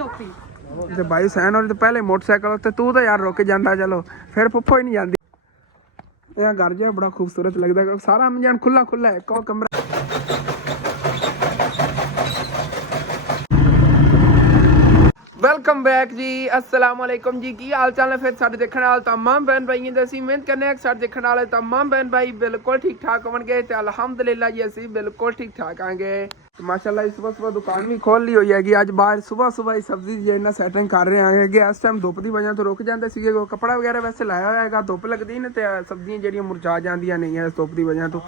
ਟੋਪੀ ਤੇ ਬਾਈ ਸੈਨ और पहले मोटरसाइकिल ਤੇ ਤੂੰ ਤਾਂ ਯਾਰ ਰੁਕ ਜਾਂਦਾ ਚਲੋ ਫਿਰ ਫੁੱਫੋ ਹੀ ਨਹੀਂ ਜਾਂਦੀ ਇਹ ਘਰ ਜਿਹਾ ਬੜਾ ਖੂਬਸੂਰਤ ਲੱਗਦਾ ਸਾਰਾ ਅੰਜਾਨ ਖੁੱਲਾ ਖੁੱਲਾ ਹੈ ਕੋ ਕਮਰਾ वेलकम बैक जी अस्सलाम वालेकुम जी की हाल चाल है फिर साढ़े देखने वाले तमाम बहन भाई असीं उम्मीद करने साढ़े देखने वाले तमाम बहन भाई बिल्कुल ठीक ठाक होंगे तो अलहमदुलिल्लाह जी असीं बिल्कुल ठीक ठाक आएंगे माशाल्लाह इस सुबह दुकान भी खोल ली हुई है अज बाहर सुबह सुबह ही सब्जी जो सैटिंग कर रहे हैं इस टाइम धुप की वजह तो रुक जाते थे कपड़ा वगैरह वैसे लाया हुआ है धुप लगती ने तो सब्जियां जो मुरझा जांदियां नहीं है इस धुप की वजह तो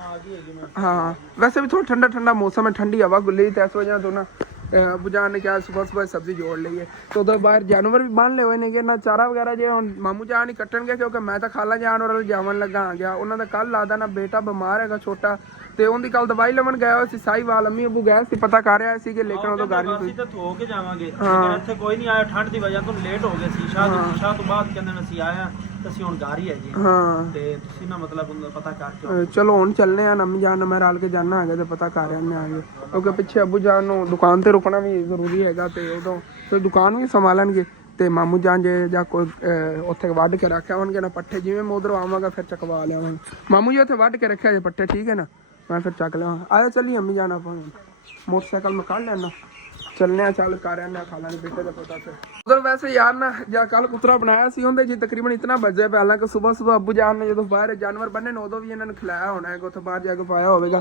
हाँ वैसे भी थोड़ा ठंडा ठंडा मौसम है ठंडी हवा गुल्ली तो इस वजह तो ना अबू जान ने क्या सुबह सुबह सब्जी जोड़ ली है तो उधर बाहर जानवर भी बांध ले हुए ने ना चारा वगैरह जो मामू जान ही कट्टन गए क्योंकि मैं तो खाला जानवर जावन लगा आ गया उन्होंने कल लादा ना बेटा बीमार है छोटा ਤੇ ਉਹਦੀ ਕੱਲ ਦਵਾਈ ਲਵਣ ਗਿਆ ਹੋਇਆ ਸੀ ਸਾਈਵਾਲ ਅੰਮੀ ਅਬੂ ਗਏ ਸੀ ਪਤਾ ਕਰ ਰਿਹਾ ਸੀ ਕਿ ਲੇਕਿਨ ਉਦੋਂ ਗਾੜੀ ਅਸੀਂ ਤਾਂ ਧੋ ਕੇ ਜਾਵਾਂਗੇ ਲੇਕਿਨ ਇੱਥੇ ਕੋਈ ਨਹੀਂ ਆਇਆ ਠੰਡ ਦੀ ਵਜ੍ਹਾ ਤੋਂ ਲੇਟ ਹੋ ਗਏ ਸੀ ਸ਼ਾਹ ਤੋਂ ਬਾਅਦ ਕਹਿੰਦੇ ਅਸੀਂ ਆਇਆ ਅਸੀਂ ਹੁਣ ਘਰ ਹੀ ਹੈ ਜੀ ਹਾਂ ਤੇ ਤੁਸੀਂ ਨਾ ਮਤਲਬ ਪਤਾ ਕਰਕੇ ਚਲੋ ਹੁਣ ਚੱਲਨੇ ਆ ਅੰਮੀ ਜਾਨ ਮੈਂ ਰਲ ਕੇ ਜਾਣਾ ਹੈਗਾ ਤੇ ਪਤਾ ਕਰ ਰਹੇ ਆ ਕਿਉਂਕਿ ਪਿੱਛੇ ਅਬੂ ਜਾਨ ਨੂੰ ਦੁਕਾਨ ਤੇ ਰੁਕਣਾ ਵੀ ਜ਼ਰੂਰੀ ਹੈਗਾ ਤੇ ਉਦੋਂ ਫਿਰ ਦੁਕਾਨ ਵੀ ਸੰਭਾਲਣਗੇ ਤੇ ਮਾਮੂ ਜਾਨ ਜੇ ਜਾਂ ਕੋਈ ਉੱਥੇ ਵੱਢ ਕੇ ਰੱਖਿਆ ਹੋਣਗੇ ਨਾ ਪੱਠੇ ਜਿਵੇਂ ਮੈਂ ਉਧਰੋਂ ਆਵਾਂਗਾ ਫਿਰ ਚਕਵਾ ਲਿਆਵਾਂਗੇ ਮਾਮੂ ਜੀ ਉੱਥੇ ਵੱਢ ਕੇ ਰੱਖਿਆ ਜੇ ਪੱਠੇ ਠੀਕ ਹੈ ਨਾ मैं फिर चक लिया आया चलिए अम्मी जाना मोटरसाइकिल में काट लेना चलने चल कर खाला बेटे का पता फिर उधर वैसे यार ना जा कल कुतरा बनाया सी होंगे जी तकरीबन इतना बजे पे हालांकि सुबह सुबह अबू जान ने जो बाहर जानवर बने उदों भी इन्होंने खिलाया होना है उत्थे बाहर जाके पाया होगा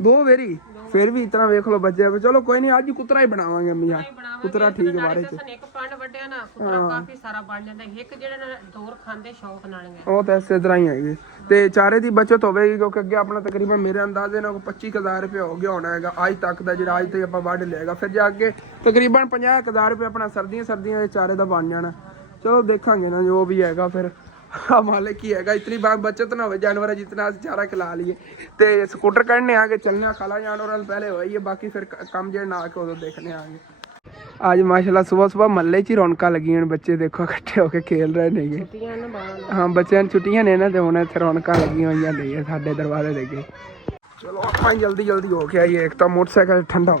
दो वेरी फिर भी इतना वेख लो बजे चलो कोई नहीं अज कुतरा ही बनावांगे अम्मी जान कुतरा ठीक है बारे ਇੱਕ ਪੰਡ ਵੱਡਿਆ ਨਾ ਕੁਤਰਾ ਕਾਫੀ ਸਾਰਾ ਬਣ ਜਾਂਦਾ ਇੱਕ ਜਿਹੜਾ ਦੌਰ ਖਾਂਦੇ ਸ਼ੌਕ ਨਾਲ ਉਹ ਤਾਂ ਇਸੇ ਤਰ੍ਹਾਂ ਹੀ ਹੈਗੇ ਤੇ ਚਾਰੇ ਦੀ ਬਚਤ ਹੋਵੇਗੀ ਕਿਉਂਕਿ ਅੱਗੇ ਆਪਣਾ ਤਕਰੀਬਨ ਮੇਰੇ ਅੰਦਾਜ਼ੇ ਨਾਲ 25000 ਰੁਪਏ ਹੋ ਗਿਆ ਹੋਣਾ ਹੈਗਾ ਅੱਜ ਤੱਕ ਦਾ ਜਿਹੜਾ ਅੱਜ ਤੇ ਆਪਾਂ ਵੱਢ ਲਿਆਗਾ ਫਿਰ ਜਾ ਕੇ ਤਕਰੀਬਨ 50000 ਰੁਪਏ ਆਪਣਾ ਸਰਦੀਆਂ ਦੇ ਚਾਰੇ ਦਾ ਬਣ ਜਾਣਾ ਚਲੋ ਦੇਖਾਂਗੇ ਨਾ ਜੋ ਵੀ ਹੈਗਾ ਫਿਰ मालिक ही है इतनी बार बचत ना हो जानवर जितना चारा खिला लिए तो स्कूटर कढ़ने आगे चलने खाला जानवर पहले हो बाकी फिर कम जो ना आके उदो देखने आगे आज माशाल्लाह सुबह सुबह महल्ले च ही रौनक लगी बच्चे देखो इकट्ठे होके खेल रहे ने हाँ बच्चों छुट्टियां ने ना तो हूँ इतने रौनक लगी हुई ने साडे दरवाजे देखे चलो आप जल्दी जल्दी हो के आइए एक तो मोटरसाइकिल ठंडा हो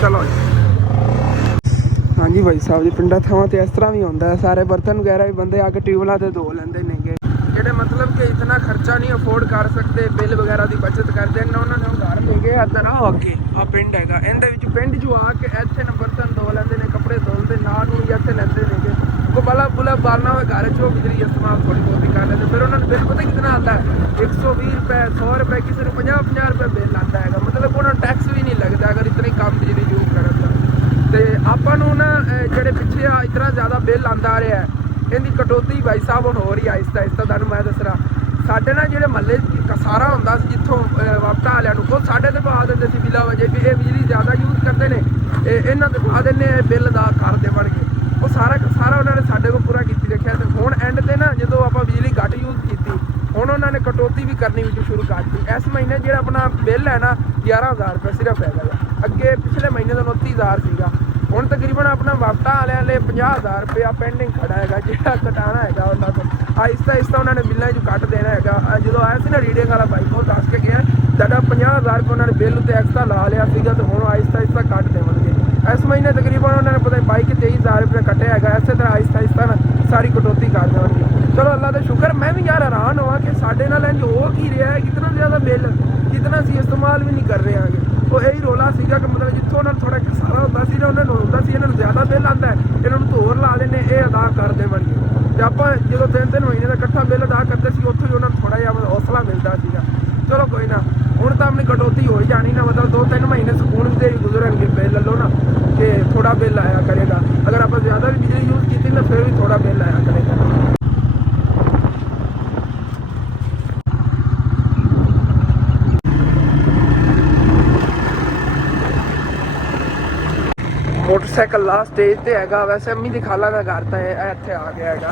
चलो हाँ जी भाई साहब जी पिंडा थावां ते इस तरह भी होंदा है सारे बर्तन वगैरह भी बंदे आके ट्यूबवेलों ते धो लैंदे नेगे जेह्ड़े मतलब कि इतना खर्चा नहीं अफोर्ड कर सकते बिल वगैरह की बचत करते हैं उन्होंने घर ले गए इधर आओ अगे आ पिंड हैगा इहदे विच पिंड जो आके इत्थे न बर्तन धो लैंदे ने कपड़े धोलदे नाल नूं इत्थे लैंदे नेगे को बला बुला बालना हुए घर चो बिजली इस्तेमाल थोड़ी बहुत कर लेते फिर उन्होंने बिल पता कितना आता है 120 रुपए 100 रुपए किसी ने 50 रुपए बिल आता है मतलब उन्होंने टैक्स भी नहीं लगता अगर इतनी कम बिजली यूज करता ਤੇ ਆਪਾਂ ਨੂੰ ਨਾ ਜਿਹੜੇ ਪਿੱਛੇ ਆ ਇਤਨਾ ਜ਼ਿਆਦਾ ਬਿੱਲ ਆਂਦਾ ਆ ਰਿਹਾ ਇਹਦੀ ਕਟੌਤੀ ਭਾਈ ਸਾਹਿਬ ਹੁਣ ਹੋ ਰਹੀ ਆ ਆਹਿਸਤਾ ਆਹਿਸਤਾ ਤੁਹਾਨੂੰ ਮੈਂ ਦੱਸਣਾ ਸਾਡੇ ਨਾਲ ਜਿਹੜੇ ਮਹੱਲੇ ਕਸਾਰਾ ਹੁੰਦਾ ਸੀ ਜਿੱਥੋਂ ਵਾਪਟਾ ਵਾਲਿਆਂ ਨੂੰ ਉਹ ਸਾਡੇ ਤੇ ਪਾ ਦਿੰਦੇ ਸੀ ਬਿੱਲਾ ਵਜੇ ਵੀ ਇਹ ਬਿਜਲੀ ਜ਼ਿਆਦਾ ਯੂਜ਼ ਕਰਦੇ ਨੇ ਇਹਨਾਂ ਤੇ ਪਾ ਦਿੰਦੇ ਬਿੱਲ ਦਾ ਕਰ ਦੇਵਣਗੇ ਉਹ ਸਾਰਾ ਉਹਨਾਂ ਨੇ ਸਾਡੇ ਕੋਲ ਪੂਰਾ ਕੀਤੀ ਰੱਖਿਆ ਤੇ ਹੁਣ ਐਂਡ ਤੇ ਨਾ ਜਦੋਂ ਆਪਾਂ ਬਿਜਲੀ ਘੱਟ ਯੂਜ਼ ਕੀਤੀ ਹੁਣ ਉਹਨਾਂ ਨੇ ਕਟੌਤੀ ਵੀ ਕਰਨੀ ਵਿੱਚ ਸ਼ੁਰੂ ਕਰ ਦਿੱਤੀ ਇਸ ਮਹੀਨੇ ਜਿਹੜਾ ਆਪਣਾ ਬਿੱਲ ਹੈ ਨਾ 11000 ਰੁਪਏ ਸਿਰਫ ਹੈਗਾ ਅੱਗੇ ਪਿਛਲੇ ਮਹੀਨੇ ਦਾ 29000 ਸੀਗਾ ਹੁਣ ਤਕਰੀਬਨ ਆਪਣਾ ਵਾਪਟਾ ਵਾਲਿਆਂ ਲਈ 50000 ਰੁਪਇਆ ਪੈਂਡਿੰਗ ਖੜਾ ਹੈਗਾ ਜਿਹੜਾ ਕਟਾਣਾ ਹੈਗਾ ਉਹਨਾਂ ਤੋਂ ਆਹਿਸਤਾ ਆਹਿਸਤਾ ਉਹਨਾਂ ਨੇ ਬਿੱਲਾਂ 'ਚ ਕੱਟ ਦੇਣਾ ਹੈਗਾ ਜਦੋਂ ਆਇਆ ਸੀ ਨਾ ਰੀਡਿੰਗ ਵਾਲਾ ਬਾਈ ਉਹ ਦੱਸ ਕੇ ਗਿਆ ਸਾਡਾ 50000 ਰੁਪਏ ਉਹਨਾਂ ਨੇ ਬਿੱਲ ਉੱਤੇ ਐਕਸਟਰਾ ਲਾ ਲਿਆ ਸੀਗਾ ਤੇ ਹੁਣ ਆਹਿਸਤਾ ਆਹਿਸਤਾ ਕੱਟ ਦੇਣਗੇ ਇਸ ਮਹੀਨੇ ਤਕਰੀਬਨ ਉਹਨਾਂ ਨੇ ਪਤਾ 22-23,000 ਰੁਪਏ ਕੱਟਿਆ ਹੈਗਾ ਇਸੇ ਤਰ੍ਹਾਂ ਆਹਿਸਤਾ ਆਹਿਸਤਾ ਨਾ ਸਾਰੀ ਕਟੌਤੀ ਕਰ ਦੇਣਗੇ ਚਲੋ ਅੱਲਾ ਦਾ ਸ਼ੁਕਰ ਮੈਂ ਵੀ ਯਾਰ ਹੈਰਾਨ ਹੋਵਾਂ ਕਿ ਸਾਡੇ ਨਾਲ ਇੰਝ ਹੋ ਕੀ ਰਿਹਾ ਹੈ ਕਿਤਨਾ ਜ਼ਿਆਦਾ ਬਿੱਲ ਕਿਤਨਾ ਅਸੀਂ ਇਸਤੇਮਾਲ ਵੀ ਨਹੀਂ ਕਰ ਰਹੇ ਹਾਂਗੇ ਉਹ ਇਹੀ ਰੋਲਾ ਸੀਗਾ ਕਿ ਮਤਲਬ ਜਿੱਥੋਂ ਉਹਨਾਂ ਨੂੰ ਥੋੜਾ ਖਸਾਰਾ ਹੁੰਦਾ ਸੀ ਨਾ ਉਹਨਾਂ ਨੂੰ ਹੁੰਦਾ ਸੀ ਇਹਨਾਂ ਨੂੰ ਜ਼ਿਆਦਾ ਬਿੱਲ ਆਉਂਦਾ ਇਹਨਾਂ ਨੂੰ ਧੋਰ ਲਾ ਲੈਣੇ ਇਹ ਅਦਾ ਕਰ ਦੇਣਗੇ ਤੇ ਆਪਾਂ ਜਦੋਂ 3-3 ਮਹੀਨੇ ਦਾ ਇਕੱਠਾ ਬਿੱਲ ਅਦਾ ਕਰਦੇ ਸੀ ਉੱਥੋਂ ਹੀ ਉਹਨਾਂ ਨੂੰ ਥੋੜਾ ਜਿਹਾ ਹੌਸਲਾ ਮਿਲਦਾ ਸੀਗਾ ਚਲੋ ਕੋਈ ਨਾ ਹੁਣ ਤਾਂ ਆਪਣੀ ਕਟੌਤੀ ਹੋ ਹੀ ਜਾਣੀ ਨਾ ਮਤਲਬ 2-3 ਮਹੀਨੇ ਸਕੂਨ ਦੇ ਗੁਜ਼ਰਨਗੇ ਬਿੱਲ ਲੈ ਲਓ ਨਾ ਕਿ ਥੋੜਾ ਬਿੱਲ ਆਇਆ ਕਰੇਗਾ ਅਗਰ ਆਪਾਂ ਜ਼ਿਆਦਾ ਵੀ ਬਿਜਲੀ ਯੂਜ਼ ਕੀਤੀ ਨਾ ਫਿਰ ਵੀ ਥੋੜਾ ਬਿੱਲ ਆਇਆ ਕਰੇਗਾ मोटरसाइकिल लास्ट स्टेज ते हैगा वैसे अम्मी दी खाला दा घर तां इत्थे आ गया हैगा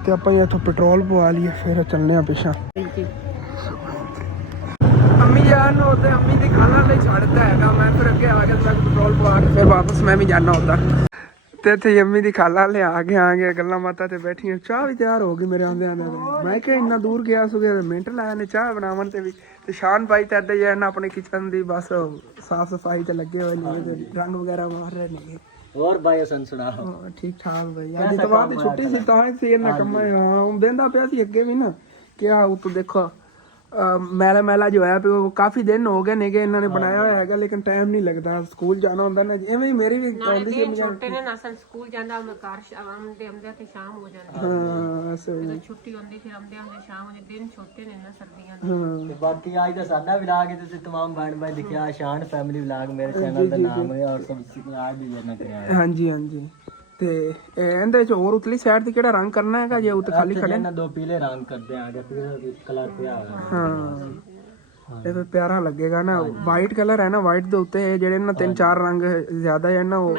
ते आपां इत्थों पेट्रोल पवा लिए फिर चलने आ पिछा अम्मी जान होते अम्मी दी खाला ने छड़ता हैगा मैं फिर अगे आ गया पेट्रोल पवा के फिर वापस मैं भी जाना होता ਤੇ ਇੱਥੇ ਯੰਮੀ ਦੀ ਖਾਲਾ ਲਿਆ ਆ ਗਏ ਗੱਲਾਂ ਬਾਤਾਂ ਤੇ ਬੈਠੀਆਂ ਚਾਹ ਵੀ ਤਿਆਰ ਹੋ ਗਈ ਮੇਰੇ ਆਂਦੇ ਮੈਂ ਕਿਹਾ ਇੰਨਾ ਦੂਰ ਗਿਆ ਸੁਗੇ ਮਿੰਟ ਲਾਇਆ ਨੇ ਚਾਹ ਬਣਾਉਣ ਤੇ ਵੀ ਤੇ ਸ਼ਾਨ ਭਾਈ ਤੇ ਅੱਡੇ ਜਿਹੜਾ ਨਾ ਆਪਣੇ ਕਿਚਨ ਦੀ ਬਸ ਸਾਫ ਸਫਾਈ ਤੇ ਲੱਗੇ ਹੋਏ ਨੇ ਤੇ ਰੰਗ ਵਗੈਰਾ ਮਾਰ ਰਹੇ ਨੇ। ਹੋਰ ਭਾਈ ਹਸਨ ਸੁਣਾ ਠੀਕ ਠਾਕ ਭਾਈ, ਅੱਜ ਇਤਵਾਰ ਦੀ ਛੁੱਟੀ ਸੀ ਤਾਂ ਹੀ ਸੀ ਇਹਨਾਂ ਕੰਮਾਂ ਹਾਂ ਬਹਿੰਦਾ ਪਿਆ ਸੀ ਅੱਗੇ ਵੀ ਨਾ ਕਿਹਾ ਉਹ ਤੋਂ ਦੇਖੋ ਮੈਲਾ ਮੈਲਾ ਜੋ ਹੈ ਪਿਓ ਕਾਫੀ ਦਿਨ ਹੋ ਗਏ ਨੇਗੇ ਇਹਨਾਂ ਨੇ ਬਣਾਇਆ ਹੋਇਆ ਹੈਗਾ ਲੇਕਿਨ ਟਾਈਮ ਨਹੀਂ ਲੱਗਦਾ, ਸਕੂਲ ਜਾਣਾ ਹੁੰਦਾ ਨਾ ਐਵੇਂ ਹੀ ਮੇਰੀ ਵੀ ਆਉਂਦੀ ਸੀ ਛੋਟੇ ਨੇ ਨਾ ਸਨ ਸਕੂਲ ਜਾਂਦਾ ਮੈਂ ਘਰ ਸ਼ਾਮ ਦੇ ਆਉਂਦੇ ਤੇ ਸ਼ਾਮ ਹੋ ਜਾਂਦੀ ਹਾਂ ਜਦੋਂ ਛੁੱਟੀ ਹੁੰਦੀ ਫਿਰ ਆਉਂਦੇ ਸ਼ਾਮ ਹੋ ਜਾਂਦੀ, ਦਿਨ ਛੋਟੇ ਨੇ ਨਾ ਸਰਦੀਆਂ ਦੇ। ਤੇ ਬਾਕੀ ਅੱਜ ਦਾ ਸਾਡਾ ਵਲੌਗ ਹੈ ਤੁਸੀਂ तमाम भाई भाई दिखिया शान फैमिली वलॉग मेरे चैनल ਦਾ ਨਾਮ ਹੈ ਔਰ ਸਬਸਕ੍ਰਾਈਬ ਵੀ ਕਰਨਾ ਕਰਿਆ। ਹਾਂਜੀ ਹਾਂਜੀ ਤੇ ਇਹਦੇ ਚ ਹੋਰ ਉਤਲੀ ਸਾਈਡ ਤੇ ਕਿਹੜਾ ਰੰਗ ਕਰਨਾ ਹੈਗਾ ਜੇ ਉੱਤੇ ਖਾਲੀ ਖੜੇ ਨਾ ਦੋ ਪੀਲੇ ਰੰਗ ਕਰਦੇ ਆਗੇ ਪੀਲੇ ਕਲਰ ਪਿਆ ਹੋਇਆ। ਹਾਂ ਇਹ ਤਾਂ ਪਿਆਰਾ ਲੱਗੇਗਾ ਨਾ, ਵਾਈਟ ਕਲਰ ਹੈ ਨਾ, ਵਾਈਟ ਦੇ ਉੱਤੇ ਜਿਹੜੇ ਨਾ ਤਿੰਨ ਚਾਰ ਰੰਗ ਜ਼ਿਆਦਾ ਹੈ ਨਾ ਉਹ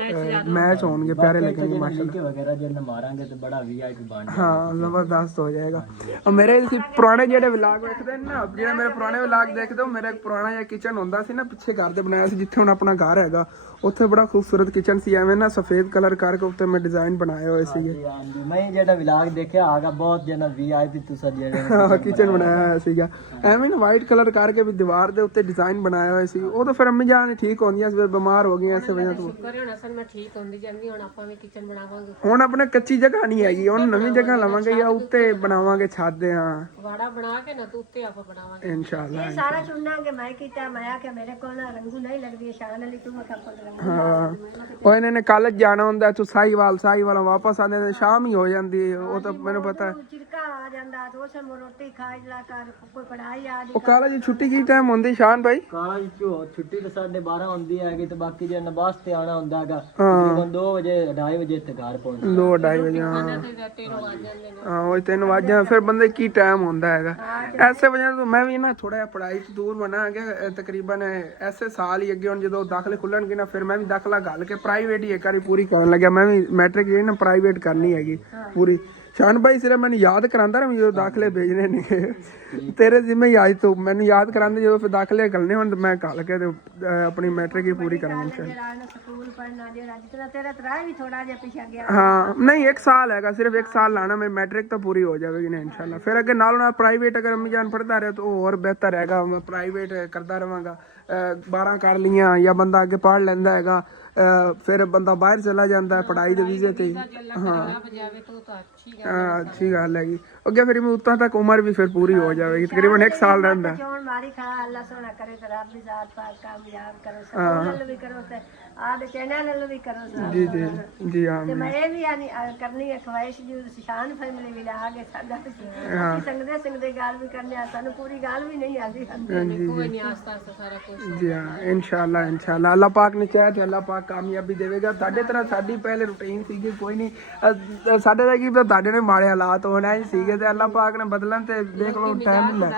ਮੈਚ ਹੋਣਗੇ, ਪਿਆਰੇ ਲੱਗਣਗੇ ਮਾਸ਼ਾਅੱਲਾ ਵਗੈरह ਜੇ ਮਾਰਾਂਗੇ ਤੇ ਬੜਾ ਵੀਆਈਪੀ ਬਣ ਜਾਏਗਾ। ਹਾਂ ਜ਼ਬਰਦਸਤ ਹੋ ਜਾਏਗਾ। और मेरे पुराने ਜਿਹੜੇ ਵਲੌਗ ਵੇਖਦੇ ਨੇ ਨਾ, ਜਿਹੜੇ ਮੇਰੇ ਪੁਰਾਣੇ ਵਲੌਗ ਦੇਖਦੇ ਹੋ, ਮੇਰਾ ਇੱਕ ਪੁਰਾਣਾ ਜਿਹਾ ਕਿਚਨ ਹੁੰਦਾ ਸੀ ਨਾ ਪਿੱਛੇ ਘਰ ਦੇ ਬਣਾਇਆ ਸੀ ਜਿੱਥੇ ਹੁਣ ਆਪਣਾ ਘਰ ਹੈਗਾ, ਉੱਥੇ ਬੜਾ ਖੂਬਸੂਰਤ ਕਿਚਨ ਸੀ, ਐਵੇਂ ਨਾ ਸਫੇਦ ਕਲਰ ਕਰਕੇ ਉੱਤੇ ਮੈਂ ਡਿਜ਼ਾਈਨ ਬਣਾਏ ਹੋਏ ਸੀਗੇ। ਹਾਂਜੀ ਮੈਂ ਜਿਹੜਾ ਵਲੌਗ ਦੇਖਿਆ ਆਗਾ ਬਹੁਤ ਜਨਾ ਵੀਆਈਪੀ ਤੁਸੀਂ ਜਿਹੜੇ ਕਿਚਨ ਬਣਾਇਆ ਹੋਇਆ ਸੀਗਾ ਐਵੇਂ ਨਾ ਵਾਈਟ ਕਲਰ ਕਰਕੇ ਵੀ ਦੀਵਾਰ ਦੇ ਉੱਤੇ ਡਿਜ਼ਾਈਨ ਬਣਾਇਆ ਹੋਇਆ ਸੀ। ਉਹ ਤਾਂ ਫਿਰ ਅੰਮੀ ਜਾਨ ਠੀਕ ਹੁੰਦੀਆਂ ਸੀ, ਫਿਰ ਬਿਮਾਰ ਹੋ ਗਈਆਂ ਇਸੇ ਵਜ੍ਹਾ ਤੋਂ। ਸ਼ੁਕਰ ਹੈ ਅਸਲ ਮੈਂ ਠੀਕ ਹੁੰਦੀ ਜਾਂਦੀ, ਹੁਣ ਆਪਾਂ ਵੀ ਕਿਚਨ ਬਣਾਵਾਂਗੇ। ਹੁਣ ਆਪਣੇ ਕੱਚੀ ਜਗ੍ਹਾ ਨਹੀਂ ਹੈਗੀ, ਹੁਣ ਨਵੀਂ ਜਗ੍ਹਾ ਲਵਾਂਗੇ ਜਾਂ ਉੱਤੇ ਬਣਾਵਾਂਗੇ ਛੱਤ ਦੇ। ਹਾਂ ਵਾੜਾ ਬਣਾ ਕੇ ਨਾ ਉੱਤੇ ਆਪਾਂ ਬਣਾਵਾਂਗੇ ਇਨਸ਼ਾਅੱਲਾ। ਸਾਰਾ ਚੁਣਾਂਗੇ ਮੈਂ ਕੀਤਾ, ਮੈਂ ਕਿ ਮੇਰੇ ਕੋਲ ਨਾ ਰੰਗੂ ਨਹੀਂ ਲੱਗਦੀ ਸ਼ਾਨ ਵਾਲੀ, ਤੂੰ ਮੈਂ ਕੱਪੜ ਰੰਗੂ। ਹਾਂ ਉਹ ਇਹਨਾਂ ਨੇ ਕਾਲਜ ਜਾਣਾ ਹੁੰਦਾ ਤੂੰ ਸਾਈਵਾਲ ਵਾਪਸ ਆਉਂਦੇ ਨੇ ਸ਼ਾਮ ਹੀ ਹੋ ਜਾਂਦੀ, ਉਹ ਤਾਂ ਮੈਨੂੰ ਪਤਾ। ਚਿਰਕਾ ਆ ਜਾਂਦਾ ਤੇ ਉਸੇ ਮੋ ਰੋਟੀ ਖਾ ਜਲਾ ਕਰ ਕੋਈ ਪੜਾਈ ਆ ਉਹ ਕਾਲਜ ਦੀ ਛੁੱਟੀ ਕੀ ਟਾਈਮ ਹੁੰਦੀ ਸ਼ਾਨ ਭਾਈ? ਕਾਲਜ ਚੋਂ ਛੁੱਟੀ ਤਾਂ 12:30 ਹੁੰਦੀ ਹੈਗੀ ਤੇ ਬਾਕੀ ਜੇ ਨਮਾਜ਼ ਤੇ ਆਣਾ ਹੁੰਦਾ ਹੈਗਾ ਤਕਰੀਬਨ 2 ਵਜੇ 2:30 ਵਜੇ ਤੇ ਘਰ ਪਹੁੰਚਦਾ। 2-2:30 ਵਜੇ ਹਾਂ ਉਹ 3 ਵਜੇ ਫਿਰ ਬੰਦੇ ਕੀ ਟਾਈਮ ਹੁੰਦਾ ਹੈਗਾ। ਐਸੇ ਵਜ੍ਹਾ ਤੋਂ ਮੈਂ ਵੀ ਨਾ ਥੋੜਾ ਜਿਹਾ ਪੜਾਈ ਤੋਂ ਦੂਰ ਬਣਾ ਗਿਆ ਤਕਰੀਬਨ ਐਸੇ ਸਾਲ ਹੀ ਅੱਗੇ ਹੁਣ ਜਦੋਂ ਦਾਖਲੇ ਖੁੱਲਣਗੇ ਨਾ ਫਿਰ ਮੈਂ ਵੀ ਦਾਖਲਾ ਘੱਲ ਕੇ ਪ੍ਰਾਈਵੇਟ ਹੀ ਇੱਕ ਵਾਰੀ ਪੂਰੀ ਕਰਨ ਲੱਗਿਆ। ਮੈਂ ਵੀ ਮੈਟ੍ਰਿਕ ਜਿਹੜੀ ਨਾ ਪ੍ਰਾਈਵੇਟ ਕਰਨੀ ਹੈਗੀ ਪੂਰੀ। ਸ਼ਾਨ ਭਾਈ ਸਿਰਫ ਮੈਨੂੰ ਯਾਦ ਕਰਾਂਦਾ ਨਾ ਜਦੋਂ ਦਾਖਲੇ ਭੇਜਣੇ ਨੇ ਤੇਰੇ ਜ਼ਿੰਮੇ ਹੀ ਅੱਜ ਤੋਂ ਮੈਨੂੰ ਯਾਦ ਕਰਾਂਦੇ ਜਦੋਂ ਫਿਰ ਦਾਖਲੇ ਘੱਲਣੇ ਹੁਣ ਮੈਂ ਘੱਲ ਕੇ ਤੇ ਆਪਣੀ ਮੈਟ੍ਰਿਕ ਹੀ ਪੂਰੀ ਕਰਾਂਗਾ। ਜਿਹੜਾ ਨਾ ਸਕੂਲ ਪੜਨਾ ਜਿਹੜਾ ਜਿਤਨਾ ਤੇਰਾ ਤਰਾ ਵੀ ਥੋੜਾ ਜਿਹਾ ਪਿਛਾ ਗਿਆ। ਹਾਂ ਨਹੀਂ 1 ਸਾਲ ਹੈਗਾ, ਸਿਰਫ 1 ਸਾਲ ਲਾਣਾ, ਮੇਰੀ ਮੈਟ੍ਰਿਕ ਤਾਂ ਪੂਰੀ ਹੋ ਜਾਵੇਗੀ ਨਾ ਇਨਸ਼ਾਅੱਲਾ। ਫਿਰ ਅੱਗੇ ਨਾਲ ਪ੍ਰਾਈਵੇਟ ਅਗਰ ਅੰਮੀ ਜਾਨ ਪੜਦਾ ਰਿਹਾ ਤਾਂ ਉਹ ਹੋਰ ਬਿਹਤਰ ਹੈਗਾ, ਮੈਂ ਪ੍ਰਾਈਵੇਟ ਕਰਦਾ ਰਵਾਂਗਾ। 12 ਕਰ ਲੀਆਂ ਜਾਂ ਬੰਦਾ ਅੱਗੇ ਪੜ੍ਹ ਲੈਂਦਾ ਹੈਗਾ, ਫਿਰ ਬੰਦਾ ਬਾਹਰ ਚਲਾ ਜਾਂਦਾ ਹੈ ਪੜ੍ਹਾਈ ਦੇ ਵੀਜ਼ੇ ਤੇ। ਹਾਂ ਅੱਛੀ ਗੱਲ ਹੈਗੀ। ਅੱਗੇ ਫਿਰ ਉੱਤਾਂ ਤੱਕ ਉਮਰ ਵੀ ਫਿਰ ਪੂਰੀ ਹੋ ਜਾਵੇਗੀ, ਤਕਰੀਬਨ 1 ਸਾਲ ਰਹਿੰਦਾ। ਚੋਣ ਮਾਰੀ ਖਾ ਅੱਲਾ ਸੋਨਾ करे तो रब भी जात पाक कामयाब करो, सब भी करो ते आद चैनल भी करो। जी जी जी हाँ ਤੇ ਮੈਂ ਇਹ ਵੀ ਆਨੀ ਕਰਨੀ ਹੈ ਖਵਾਇਸ਼ ਜੀ ਸ਼ਾਨ ਫੈਮਿਲੀ ਵੀ ਲਾ ਕੇ ਸਾਡਾ ਸੰਗਦੇ ਗੱਲ ਵੀ ਕਰਨੇ ਆ, ਸਾਨੂੰ ਪੂਰੀ ਗੱਲ ਵੀ ਨਹੀਂ ਆਦੀ। ਕੋਈ ਨਹੀਂ ਆਸਤਾ ਆਸਤਾ ਸਾਰਾ ਕੁਝ। ਜੀ ਹਾਂ ਇਨਸ਼ਾਅੱਲਾ ਇਨਸ਼ਾਅੱਲਾ ਅੱਲਾਹ ਪਾਕ ਨੇ ਚਾਹਿਆ ਤੇ ਅੱਲਾਹ ਪਾਕ ਕਾਮਯਾਬੀ ਦੇਵੇਗਾ। ਤੁਹਾਡੇ ਤਰ੍ਹਾਂ ਸਾਡੀ ਪਹਿਲੇ ਰੂਟੀਨ ਸੀਗੀ ਕੋਈ ਨਹੀਂ, ਸਾਡੇ ਦਾ ਕੀ ਪਤਾ ਤੁਹਾਡੇ ਨੇ ਮਾੜੇ ਹਾਲਾਤ ਹੋਣਾ ਹੀ ਸੀਗੇ ਤੇ ਅੱਲਾਹ ਪਾਕ ਨੇ ਬਦਲਣ ਤੇ ਦੇਖ ਲਓ ਟਾਈਮ ਨਹੀਂ ਲੱਗ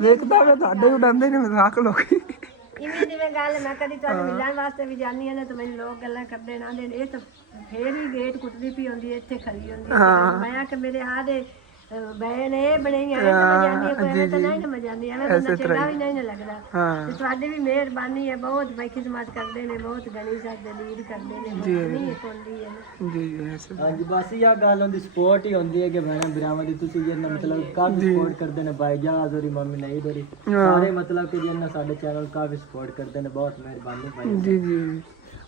ਵੇਖਦਾ ਵੇ ਤੁਹਾਡੇ ਵੀ ਡੰਦੇ ਨੇ ਮਜ਼ਾਕ ਲੋਕੀ। ਇਵੇਂ ਜਿਵੇਂ ਗੱਲ ਮੈਂ ਕਦੀ ਤੁਹਾਨੂੰ ਮਿਲਣ ਵਾਸਤੇ ਵੀ ਜਾਂਦੀ ਆ ਨਾ ਤਾਂ ਮੈਨੂੰ ਲੋਕ ਗੱਲਾਂ ਕਰਦੇ ਨਾ ਦੇ ਇਹ ਤਾਂ ਫੇਰ ਵੀ ਗੇਟ ਕੁੱਟਦੀ ਪਈ ਹੁੰਦੀ ਇੱਥੇ ਖੜੀ ਹੁੰਦੀ ਮੈਂ ਕਿ ਮੇਰੇ ਆ ਦੇ ਬੈਨ ਇਹ ਬਣਾਈਆਂ ਮੈਂ ਜਾਂਦੀ ਕੋਈ ਤਾਂ ਨਹੀਂ ਨਾ ਮੈਂ ਜਾਂਦੀ ਐਵੇਂ ਤਾਂ ਚੰਗਾ ਵੀ ਨਹੀਂ ਲੱਗਦਾ। ਤੇ ਤੁਹਾਡੀ ਵੀ ਮਿਹਰਬਾਨੀ ਹੈ ਬਹੁਤ, ਬਾਈ ਖਿਦਮਤ ਕਰਦੇ ਨੇ ਬਹੁਤ, ਗਣੀ ਸਾਹਿਬ ਦੇ ਲੀਡ ਕਰਦੇ ਨੇ ਨਹੀਂ ਕੋਂਦੀ ਹੈ ਜੀ। ਹਾਂਜੀ ਬਸ ਇਹ ਗੱਲ ਹੁੰਦੀ ਸਪੋਰਟ ਹੀ ਹੁੰਦੀ ਹੈ ਕਿ ਭੈਣਾਂ ਭਰਾਵਾਂ ਦੀ ਤੁਸੀਂ ਜਿਹਨਾਂ ਮਤਲਬ ਕਾਫੀ ਸਪੋਰਟ ਕਰਦੇ ਨੇ ਭਾਈ ਜਾਨ ਹੋਰੀ ਮੰਮੀ ਨਹੀਂ ਦੋਰੀ ਸਾਰੇ ਮਤਲਬ ਕਿ ਜਿਹਨਾਂ ਸਾਡੇ ਚੈਨਲ ਕਾਫੀ ਸਪੋਰਟ ਕਰਦੇ ਨੇ, ਬਹੁਤ ਮਿਹਰਬਾਨੀ ਭਾਈ। ਜੀ ਜੀ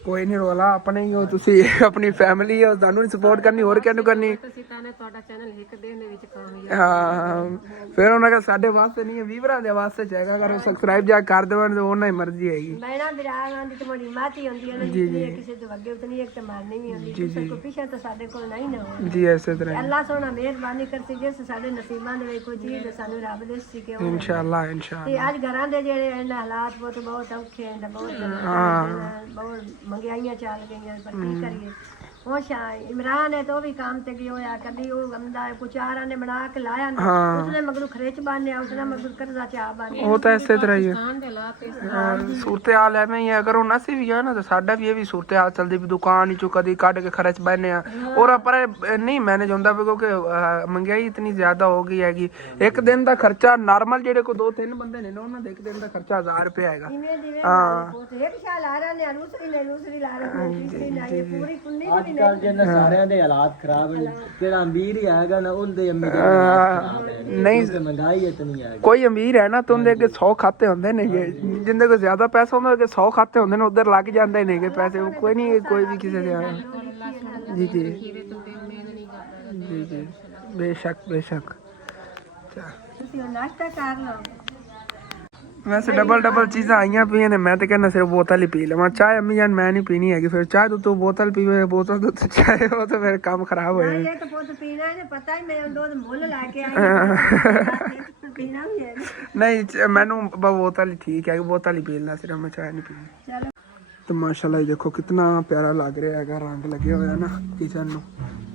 ਕੋਈ ਨਹੀਂ ਰੋਲਾ ਆਪਣੇ ਹੀ ਹੋ ਤੁਸੀਂ, ਆਪਣੀ ਫੈਮਿਲੀ ਹੈ ਤੁਹਾਨੂੰ ਸਪੋਰਟ ਕਰਨੀ ਹੋਰ ਕਿਹਨੂੰ ਕਰਨੀ। ਤੁਸੀਂ ਤਾਂ ਨੇ ਤੁਹਾਡਾ ਚੈਨਲ ਇੱਕ ਦਿਨ ਦੇ ਵਿੱਚ ਕਾਮਯਾਬ। ਹਾਂ ਫਿਰ ਉਹਨਾਂ ਦਾ ਸਾਡੇ ਵਾਸਤੇ ਨਹੀਂ ਹੈ, ਵੀਵਰਾਂ ਦੇ ਵਾਸਤੇ ਚਾਹੇਗਾ ਅਗਰ ਸਬਸਕ੍ਰਾਈਬ ਜਾ ਕਰ ਦੇਵਣ ਤਾਂ ਉਹਨਾਂ ਦੀ ਮਰਜ਼ੀ ਹੈਗੀ। ਮੈਂ ਨਾ ਵਿਰਾਨ ਦੀ ਤੁਹਾਡੀ ਮਾਤੀ ਹੁੰਦੀ ਹੈ ਨਾ ਜਿੰਨੀ ਕਿਸੇ ਤੋਂ ਅੱਗੇ ਉਤਨੀ ਇੱਕ ਤਾਂ ਮਾਰਨੀ ਵੀ ਹੁੰਦੀ ਕਿਸੇ ਕੋ ਪਿੱਛੇ ਤਾਂ ਸਾਡੇ ਕੋਲ ਨਹੀਂ ਨਾ ਹੋਣੀ। ਜੀ ਐਸੇ ਤਰ੍ਹਾਂ ਅੱਲਾਹ ਸੋਨਾ ਮਿਹਰਬਾਨੀ ਕਰਸੀ ਜਿਸ ਸਾਡੇ ਨਸੀਬਾਂ ਦੇ ਵਿੱਚ ਕੋਈ ਚੀਜ਼ ਸਾਨੂੰ ਰੱਬ ਦੇ ਸੀ ਕਿ ਇਨਸ਼ਾਅੱਲਾ ਇਨਸ਼ਾਅੱਲਾ। ਤੇ ਅੱਜ ਘਰਾਂ ਦੇ ਜਿਹੜੇ ਇਹਨਾਂ ਹਾਲਾਤ ਬਹੁਤ ਔਖੇ ਹਨ, ਬਹੁਤ ਮੰਗਾਈਆਂ ਚੱਲ ਗਈਆਂ ਪਰ ਕੀ ਕਰੀਏ। ਉਹ ਇਮਰਾਨ ਹੈ ਤਾਂ ਉਹ ਵੀ ਕੰਮ ਤੇ ਗਿਆ ਹੋਇਆ, ਕਦੀ ਉਹ ਗੰਦਾ ਕੁਚਾਰਾਂ ਨੇ ਬਣਾ ਕੇ ਲਾਇਆ ਉਸਨੇ ਮਗਰ ਖਰੇਚ ਬਾਨਿਆ, ਉਸਨੇ ਮਗਰ ਕਰਜ਼ਾ ਚਾਹ ਬਾਨਿਆ। ਉਹ ਤਾਂ ਇਸੇ ਤਰ੍ਹਾਂ ਹੀ ਹੈ ਖਾਣ ਦੇ ਹਾਲਾਤ ਇਸ ਸੂਰਤ ਹਾਲ ਐਵੇਂ ਹੀ ਹੈ। ਅਗਰ ਹੁਣ ਅਸੀਂ ਵੀ ਹੈ ਨਾ ਤਾਂ ਸਾਡਾ ਵੀ ਇਹ ਵੀ ਸੂਰਤ ਹਾਲ ਚੱਲਦੀ ਵੀ ਦੁਕਾਨ ਚੋਂ ਕਦੀ ਕੱਢ ਕੇ ਖਰਚ ਬੈਨੇ ਆ ਔਰ ਪਰ ਨਹੀਂ ਮੈਨੇਜ ਹੁੰਦਾ ਕਿਉਂਕਿ ਮਹਿੰਗਾਈ ਇਤਨੀ ਜ਼ਿਆਦਾ ਹੋ ਗਈ ਹੈਗੀ। ਇੱਕ ਦਿਨ ਦਾ ਖਰਚਾ ਨਾਰਮਲ ਜਿਹੜੇ ਕੋ 2-3 ਬੰਦੇ ਨੇ ਨਾ ਉਹਨਾਂ ਦੇ ਇੱਕ ਦਿਨ ਦਾ ਖਰਚਾ 1000 ਰੁਪਏ ਹੈਗਾ। ਹਾਂ ਇੱਕ ਸ਼ਾਲ ਆ ਰਹੇ ਨੇ ਰੂਸਰੀ ਲਾ ਰਹੇ ਨੇ ਪੂਰੀ ਕੁੰਨੀ ਕੱਲ ਜਿਹਨਾਂ ਸਾਰਿਆਂ ਦੇ ਹਾਲਾਤ ਖਰਾਬ ਨੇ, ਜਿਹੜਾ ਅਮੀਰ ਹੀ ਆਏਗਾ ਨਾ ਉਹਦੇ ਅਮੀਰ ਦੇ ਹਾਲਾਤ ਖਰਾਬ ਹੈ। ਨਹੀਂ ਕਿਉਂਕਿ ਮਹਿੰਗਾਈ ਇਤਨੀ ਹੈ। ਕੋਈ ਅਮੀਰ ਹੈ ਨਾ ਤੇ ਉਹਦੇ ਅੱਗੇ 100 ਖਾਤੇ ਹੁੰਦੇ ਨੇਗੇ, ਜਿੰਦੇ ਕੋਲ ਜ਼ਿਆਦਾ ਪੈਸਾ ਹੁੰਦਾ ਉਹਦੇ 100 ਖਾਤੇ ਹੁੰਦੇ ਨੇ, ਉਧਰ ਲੱਗ ਜਾਂਦੇ ਨੇਗੇ ਪੈਸੇ। ਉਹ ਕੋਈ ਨਹੀਂ, ਕੋਈ ਵੀ ਕਿਸੇ ਦੇ ਜੀ ਜੀ ਜੀ ਜੀ ਬੇਸ਼ੱਕ ਬੇਸ਼ੱਕ। ਤੁਸੀਂ ਹੁਣ ਨਾਸ਼ਤਾ ਕਰ ਲਓ। ਵੈਸੇ ਡਬਲ ਚੀਜ਼ਾਂ ਆਈਆਂ ਪਈਆਂ ਨੇ, ਮੈਂ ਤੇ ਕਹਿੰਦਾ ਸਿਰਫ ਬੋਤਲ ਹੀ ਪੀ ਲਵਾਂ ਚਾਹ। ਅੰਮੀ ਜਾਨ ਮੈਂ ਨਹੀਂ ਪੀਣੀ ਹੈਗੀ, ਫਿਰ ਚਾਹ ਤੂੰ ਬੋਤਲ ਪੀਵੇ, ਬੋਤਲ ਤੋਂ ਚਾਹ ਉਹ ਤਾਂ ਫਿਰ ਕੰਮ ਖਰਾਬ ਹੋ ਜਾਏ। ਇਹ ਤਾਂ ਪੁੱਤ ਪੀਣਾ ਇਹਨੇ ਪਤਾ ਹੀ, ਮੈਂ ਦੋ ਮੁੱਲ ਲਾ ਕੇ ਆਈ ਪੀਣਾ ਵੀ ਹੈ। ਨਹੀਂ ਮੈਨੂੰ ਬੋਤਲ ਹੀ ਠੀਕ ਹੈ, ਬੋਤਲ ਹੀ ਪੀਣਾ ਸਿਰਫ, ਮੈਂ ਚਾਹ ਨਹੀਂ ਪੀਣੀ। ਚਲੋ ਤੇ ਮਾਸ਼ਾਅੱਲਾ ਦੇਖੋ ਕਿੰਨਾ ਪਿਆਰਾ ਲੱਗ ਰਿਹਾ ਹੈਗਾ, ਰੰਗ ਲੱਗੇ ਹੋਇਆ ਨਾ ਕਿਚਨ ਨੂੰ।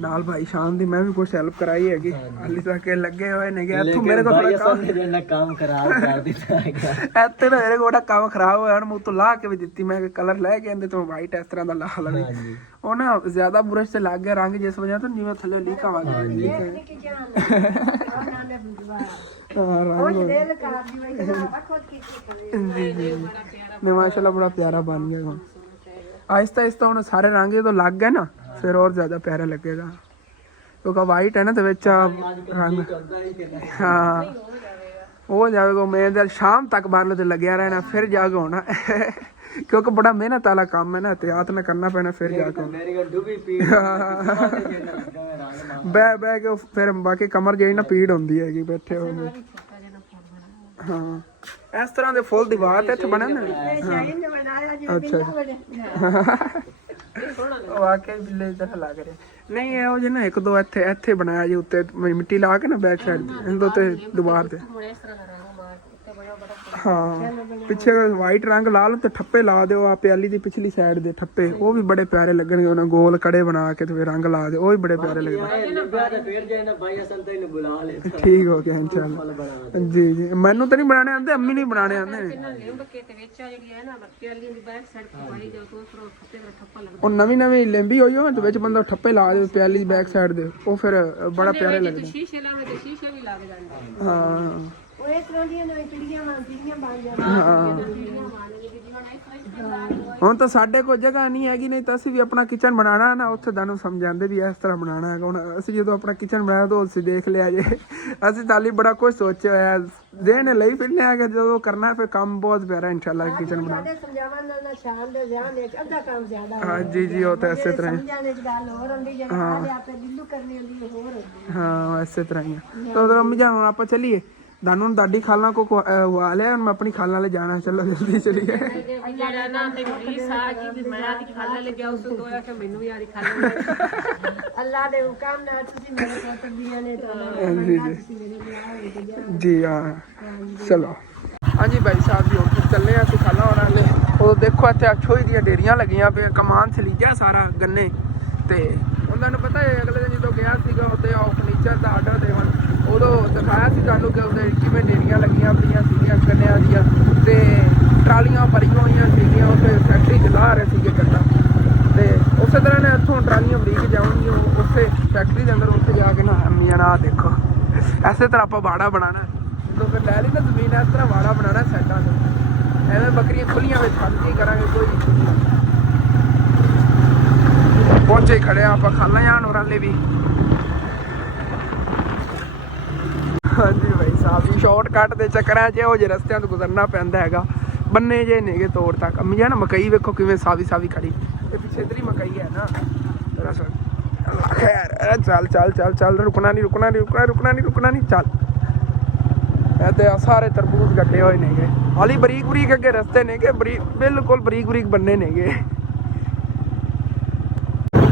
ਨਾਲ ਭਾਈ ਸ਼ਾਨ ਦੀ ਮੈਂ ਵੀ ਕੁਛ ਹੈਲਪ ਕਰਾਈ ਹੈਗੀ, ਹਾਲੀ ਤੱਕ ਲੱਗੇ ਹੋਏ ਨੇਗੇ। ਇੱਥੋਂ ਮੇਰੇ ਕੋਲ ਕੰਮ ਖਰਾਬ ਕਰ ਦਿੱਤਾ ਹੈਗਾ। ਇੱਥੇ ਨਾ ਮੇਰੇ ਕੋਲ ਕੰਮ ਖਰਾਬ ਹੋਇਆ, ਮੂੰਹ ਤੋਂ ਲਾ ਕੇ ਵੀ ਦਿੱਤੀ ਮੈਂ, ਕਲਰ ਲੈ ਕੇ ਆਂਦੇ ਤੋਂ ਵਾਈਟ ਇਸ ਤਰ੍ਹਾਂ ਦਾ ਲਾ ਲਵੇ। ਉਹ ਨਾ ਜ਼ਿਆਦਾ ਬੁਰਸ਼ ਤੇ ਲੱਗ ਗਿਆ ਰੰਗ, ਜਿਸ ਵਜ੍ਹਾ ਤੋਂ ਨੀਵੇਂ ਥੱਲੇ ਲੀਕ ਆ ਗਿਆ। मैं माशाल्लाह बड़ा प्यारा बन गया। आहिस्ता आहिस्ता ਹੁਣ ਸਾਰੇ ਰੰਗ ਜਦੋਂ ਲੱਗ ਗਏ ਨਾ ਫਿਰ और ज्यादा प्यारा लगेगा, क्योंकि वाइट है ना तो ਵਿੱਚ रंग हाँ हो जाएगा। मैं शाम तक बाहर तो लगे रहना, फिर जाके होना क्योंकि बड़ा मेहनत वाला काम है ना, एहतियात ना करना पैना फिर जाके बह के फिर बाकी कमर जी ना पीड़ होंदी है बैठे हो। हाँ इस तरह के फुल दीवार ते इत्थे बने ना। अच्छा वाकई बिल्ले तरह लग रहे नहीं है वो ना, एक दो इत्थे इत्थे बनाया जी उत्ते मिट्टी ला के ना बैक साइड दो ते दीवार ते। हाँ पिछे वाइट रंग ला लो तो ठप्पे ला दो, आप प्याली दी पिछली साइड दे ठप्पे वो भी बड़े प्यारे लगणगे। उन्हें गोल कड़े बना के तो रंग ला दे, वो भी बड़े प्यारे लगदे। ठीक हो गया इंशाल्लाह। जी जी मैनू तो नहीं बनाने आंदे, अम्मी नहीं बनाने आंदे ਉਹ ਨਵੀਂ ਨਵੀਂ ਲੈਂਬੀ ਹੋਈ ਹੋ ਤੇ ਵਿੱਚ ਬੰਦਾ ਠੱਪੇ ਲਾ ਦੇ ਪਿਆਲੀ ਦੀ ਬੈਕ ਸਾਈਡ ਦੇ, ਉਹ ਫਿਰ ਬੜਾ ਪਿਆਰੇ ਲੱਗਦਾ। ਸ਼ੀਸ਼ੇ ਲਾਉਣੇ ਤੇ ਸ਼ੀਸ਼ੇ ਵੀ ਲੱਗ ਜਾਂਦੇ। ਹਾਂ ਉਹ ਇਸ ਤਰ੍ਹਾਂ ਦੀਆਂ ਨਵੀਂ ਪੀੜੀਆਂ ਬਣ ਜਾਂਦੀਆਂ। ਹੁਣ ਤਾਂ ਸਾਡੇ ਕੋਲ ਜਗ੍ਹਾ ਨਹੀਂ ਹੈਗੀ, ਨਹੀਂ ਤਾਂ ਅਸੀਂ ਵੀ ਆਪਣਾ ਕਿਚਨ ਬਣਾਉਣਾ ਨਾ, ਉੱਥੇ ਤੁਹਾਨੂੰ ਸਮਝਾਉਂਦੇ ਵੀ ਇਸ ਤਰ੍ਹਾਂ ਬਣਾਉਣਾ ਹੈਗਾ। ਹੁਣ ਅਸੀਂ ਜਦੋਂ ਆਪਣਾ ਕਿਚਨ ਬਣਾਇਆ ਤਾਂ ਅਸੀਂ ਦੇਖ ਲਿਆ ਜੇ, ਅਸੀਂ ਤਾਲੀ ਬੜਾ ਕੁਝ ਸੋਚਿਆ ਹੋਇਆ ਦੇਣ ਲਈ ਫਿਰਨੇ ਆ ਕਿ ਜਦੋਂ ਕਰਨਾ ਫਿਰ ਕੰਮ ਬਹੁਤ ਪਿਆਰਾ ਇਨਸ਼ਾਅੱਲਾ ਕਿਚਨ ਬਣਾ। ਸਮਝਾਵਣ ਨਾਲ ਸ਼ਾਨ ਦੇ ਧਿਆਨ ਵਿੱਚ ਅੱਧਾ ਕੰਮ ਜ਼ਿਆਦਾ ਹਾਂ ਜੀ ਜੀ ਉਹ ਤਾਂ ਇਸੇ ਤਰ੍ਹਾਂ ਸਮਝਾਉਣ ਵਿੱਚ ਗੱਲ ਹੋਰ ਹੁੰਦੀ, ਜਦੋਂ ਆਪੇ ਦਿਲੋਂ ਕਰਨੀ ਹੁੰਦੀ ਹੋਰ ਹੁੰਦੀ। ਹਾਂ ਇਸੇ ਤਰ੍ਹਾਂ ਹੀ ਆ। ਤਾਂ ਉਧਰ ਅੰਮੀ ਜਾਨ ਹੁਣ ਆਪਾਂ ਚੱਲੀਏ, दानू दादी खाला को हुआ लिया, मैं अपनी खाला ले जाना, चलो जल्दी चलिए। ਜਿਹੜਾ ਨਾ ਤੇ ਪੁਲਿਸ ਆ ਗਈ ਵੀ ਮੈਂ ਆਦੀ ਖਾਲਾ ਲੈ ਗਿਆ, ਉਸ ਤੋਂ ਹੋਇਆ ਕਿ ਮੈਨੂੰ ਵੀ ਆਦੀ ਖਾਲਾ ਅੱਲਾਹ ਦੇ ਹੁਕਮ ਨਾਲ ਤੁਸੀਂ ਮੇਰੇ ਪੁੱਤ ਦੀਆਂ ਨੇ ਤਾਂ जी हाँ चलो। हाँ जी भाई साहब जी हम चले हैं खाला और ले वो देखो इतने अछोई दी डेरियां लगियां पे, कमान से लीजिया सारा गन्ने ते उन्होंने पता है अगले दिन जो गया उत्ते फर्नीचर का आर्डर देवन उदों दिखाया कि किवें डेरियां लगियां पईयां सीगियां गन्नियां दियां ते ट्रालियां भरियां होईयां सीगियां, उत्ते फैक्ट्री चला रहे सीगे गन्ना ते उस तरह ने इत्थों ट्रालियां बरीक जाऊंगियां उत्थे फैक्ट्री के अंदर, उत्थे जाके ना अम्मियां ना देखो इस तरह आप वाड़ा बनाना तो फिर लै ली ना जमीन, इस तरह वाड़ा बनाना साइडा से एवं बकरियां खुलियां में खाली करांगे कोई पहुंचे खड़े आप खाला जान और हाले भी। हाँ जी भाई साहब जी शॉर्टकट के चक्कर च हो जे रस्तियां तो गुजरना पैंदा हैगा, बन्ने जे नेगे तोड़ तक। अम्मी है ना मकई वेखो किवें सावी सावी खड़ी, ये पिछे इधर ही मकई है ना दरअसल। खैर चल चल चल चल रुकना नहीं रुकना नहीं रुकना रुकना नहीं रुकना नहीं चल। ऐसे सारे तरबूज गड्ढे हुए नेगे, हाली बरीक बरीक अगे रस्ते नेगे, बिल्कुल बरीक बरीक बन्ने नेगे।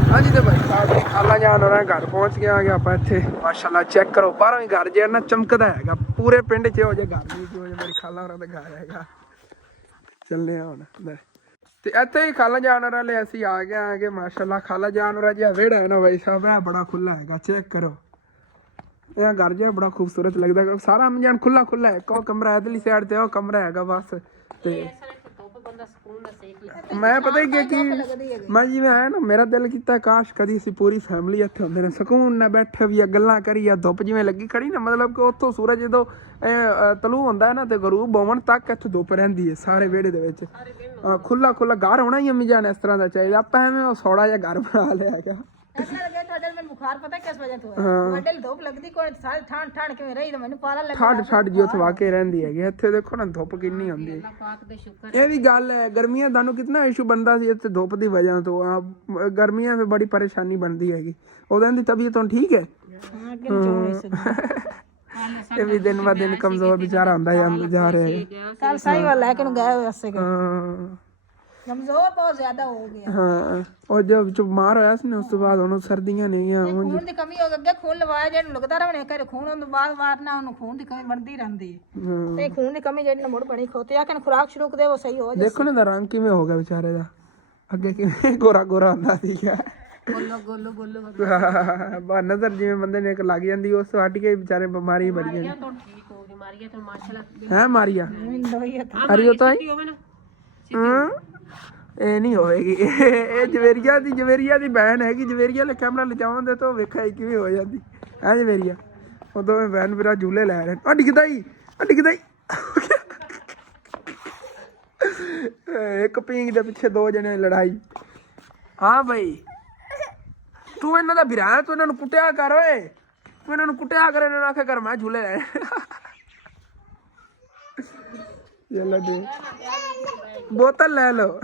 हाँ जी तो भाई साहब खाला जान हो रहा है, घर पहुँच गया कि आप इतने माशाल्लाह चेक करो बाहरों ही घर जो ना चमकदा है, पूरे पिंड च हो जाए घर नहीं हो जाए, मेरी खाला होना का घर है। चलने हम अंदर ते इत्थे ही खाला जानवर वाले असीं आ गए हैं कि माशाल्लाह खाला जानवर जिहा वेड़ा है ना भाई साहब, है बड़ा खुला है, चेक करो यह घर जो बड़ा खूबसूरत लगता है, सारा अमजान खुला खुला है। को कमरा इधरली साइड ते कमरा है बस ते ਬੰਦਾ ਸਕੂਨ ਨਾਲ ਸੇਕ ਲੈ। ਮੈਂ ਪਤਾ ਹੀ ਕੀ ਮੈਂ ਜਿਵੇਂ ਆਇਆ ਨਾ ਮੇਰਾ ਦਿਲ ਕੀਤਾ ਕਾਸ਼ ਕਦੀ ਅਸੀਂ ਪੂਰੀ ਫੈਮਿਲੀ ਇੱਥੇ ਹੁੰਦੇ ਨੇ ਸਕੂਨ ਨਾਲ ਬੈਠੇ ਵੀ ਆ ਗੱਲਾਂ ਕਰੀਏ ਧੁੱਪ ਜਿਵੇਂ ਲੱਗੀ ਖੜੀ ਨਾ ਮਤਲਬ ਕਿ ਉੱਥੋਂ ਸੂਰਜ ਜਦੋਂ ਤਲੂ ਹੁੰਦਾ ਹੈ ਨਾ ਤੇ ਗਰੂਬ ਹੋਵਣ ਤੱਕ ਇੱਥੇ ਧੁੱਪ ਰਹਿੰਦੀ ਹੈ ਸਾਰੇ ਵਿਹੜੇ ਦੇ ਵਿੱਚ ਖੁੱਲਾ ਖੁੱਲਾ ਘਰ ਹੋਣਾ ਹੀ ਅੰਮੀ ਜਾਨ ਇਸ ਤਰ੍ਹਾਂ ਦਾ ਚਾਹੀਦਾ ਆਪਾਂ ਐਵੇਂ ਉਹ ਸੌੜਾ ਜਿਹਾ ਘਰ ਬਣਾ ਲਿਆ ਹੈਗਾ ऐसा लगे ਤੁਹਾਡੇ ਮੈਨੂੰ ਬੁਖਾਰ ਪਤਾ ਕਿਸ ਵਜ੍ਹਾ ਤੋਂ ਹੈ ਵੱਡੇ ਧੁੱਪ ਲੱਗਦੀ ਕੋਈ ਸਾਰੇ ਠੰਡ ਕਿਵੇਂ ਰਹੀ ਤਾਂ ਮੈਨੂੰ ਪਾਰਾ ਲੱਗਾ ਠੱਡ ਜੀ ਉੱਥੇ ਵਾਕੇ ਰਹਿੰਦੀ ਹੈਗੀ ਇੱਥੇ ਦੇਖੋ ਨਾ ਧੁੱਪ ਕਿੰਨੀ ਹੁੰਦੀ ਹੈ ਪਾਕ ਦੇ ਸ਼ੁਕਰ ਇਹ ਵੀ ਗੱਲ ਹੈ ਗਰਮੀਆਂ ਤੁਹਾਨੂੰ ਕਿੰਨਾ ਇਸ਼ੂ ਬਣਦਾ ਸੀ ਇੱਥੇ ਧੁੱਪ ਦੀ ਵਜ੍ਹਾ ਤੋਂ ਗਰਮੀਆਂ ਵਿੱਚ ਬੜੀ ਪਰੇਸ਼ਾਨੀ ਬਣਦੀ ਹੈਗੀ ਉਹਦਾਂ ਦੀ ਤਬੀਅਤ ਹੁਣ ਠੀਕ ਹੈ ਇਹ ਵੀ ਦਿਨ ਬ ਦਿਨ ਕਮਜ਼ੋਰ ਵਿਚਾਰਾ ਹੁੰਦਾ ਜਾ ਰਿਹਾ ਹੈ ਕੱਲ ਸਾਈ ਵਾਲਾ ਕਿ ਨੂੰ ਗਏ ਹੋਏ ਅਸੇ ਹਾਂ ਕਮਜ਼ੋਰ ਬਹੁਤ ਜ਼ਿਆਦਾ ਹੋ ਗਿਆ ਹਾਂ ਉਹ ਜਦ ਬਿਮਾਰ ਹੋਇਆ ਸੀ ਨਾ ਉਸ ਤੋਂ ਬਾਅਦ ਉਹਨੂੰ ਸਰਦੀਆਂ ਨਹੀਂ ਆ ਖੂਨ ਦੀ ਕਮੀ ਹੋ ਗਈ ਅੱਗੇ ਖੂਨ ਲਵਾਇਆ ਜਿਹਨੂੰ ਲੱਗਦਾ ਰਹਿਣੇ ਘਰੇ ਖੂਨ ਤੋਂ ਬਾਅਦ ਵਾਰ ਨਾ ਉਹਨੂੰ ਖੂਨ ਦੀ ਕਮੀ ਬਣਦੀ ਰਹਿੰਦੀ ਹੈ ਤੇ ਖੂਨ ਦੀ ਕਮੀ ਜਿਹੜੀ ਨਾ ਮੁੜ ਬਣੀ ਖੋਤੇ ਆ ਕਿ ਖੁਰਾਕ ਸ਼ੁਰੂ ਦੇ ਉਹ ਸਹੀ ਹੋ ਜਾਏ ਦੇਖੋ ਨਾ ਦਾ ਰੰਗ ਕਿਵੇਂ ਹੋ ਗਿਆ ਵਿਚਾਰੇ ਦਾ ਅੱਗੇ ਕਿਵੇਂ ਗੋਰਾ ਗੋਰਾ ਹੁੰਦਾ ਸੀਗਾ ਨਜ਼ਰ ਜਿਵੇਂ ਬੰਦੇ ਨੇ ਇੱਕ ਲੱਗ ਜਾਂਦੀ ਉਸ ਤੋਂ ਹਟ ਕੇ ਵਿਚਾਰੇ ਬਿਮਾਰੀ ਬੜੀ ਜਾਂਦੀ ਤੋਂ ਠੀਕ ਹੋ ਗਈ ਮਾਰੀਆ ਤੇ ਮਾਸ਼ਾਅੱਲਾ ਹੈ ਮਾਰੀਆ ਅਰੇ ਉਹ ਤਾਂ ਇਹ ਨਹੀਂ ਹੋਵੇਗੀ ਇਹ ਜਵੇਰੀਆ ਦੀ ਬਹਿਨ ਹੈਗੀ ਜਵੇਰੀਆ ਲੈ ਕੈਮਰਾ ਲਜਾਉਂਦੇ ਤਾਂ ਵੇਖਿਆ ਕਿਵੇਂ ਹੋ ਜਾਂਦੀ ਹੈ ਜਵੇਰੀਆ ਉਦੋਂ ਮੈਂ ਬਹਿਨ ਮੇਰਾ ਝੂਲੇ ਲੈ ਰਹੇ ਆ ਡਿੱਗਦਾ ਹੀ ਇੱਕ ਪੀਂਗ ਦੇ ਪਿੱਛੇ ਦੋ ਜਣੇ ਲੜਾਈ ਹਾਂ ਬਈ ਤੂੰ ਇਹਨਾਂ ਦਾ ਵਿਰਾਨ ਤੂੰ ਇਹਨਾਂ ਨੂੰ ਕੁੱਟਿਆ ਕਰ ਓਏ ਤੂੰ ਇਹਨਾਂ ਨੂੰ ਕੁੱਟਿਆ ਕਰ ਇਹਨਾਂ ਨੂੰ ਆਖਿਆ ਕਰ ਮੈਂ ਝੂਲੇ ਲੈ ਯਾਲਾ ਦੇ ਬੋਤਲ ਲੈ ਲਓ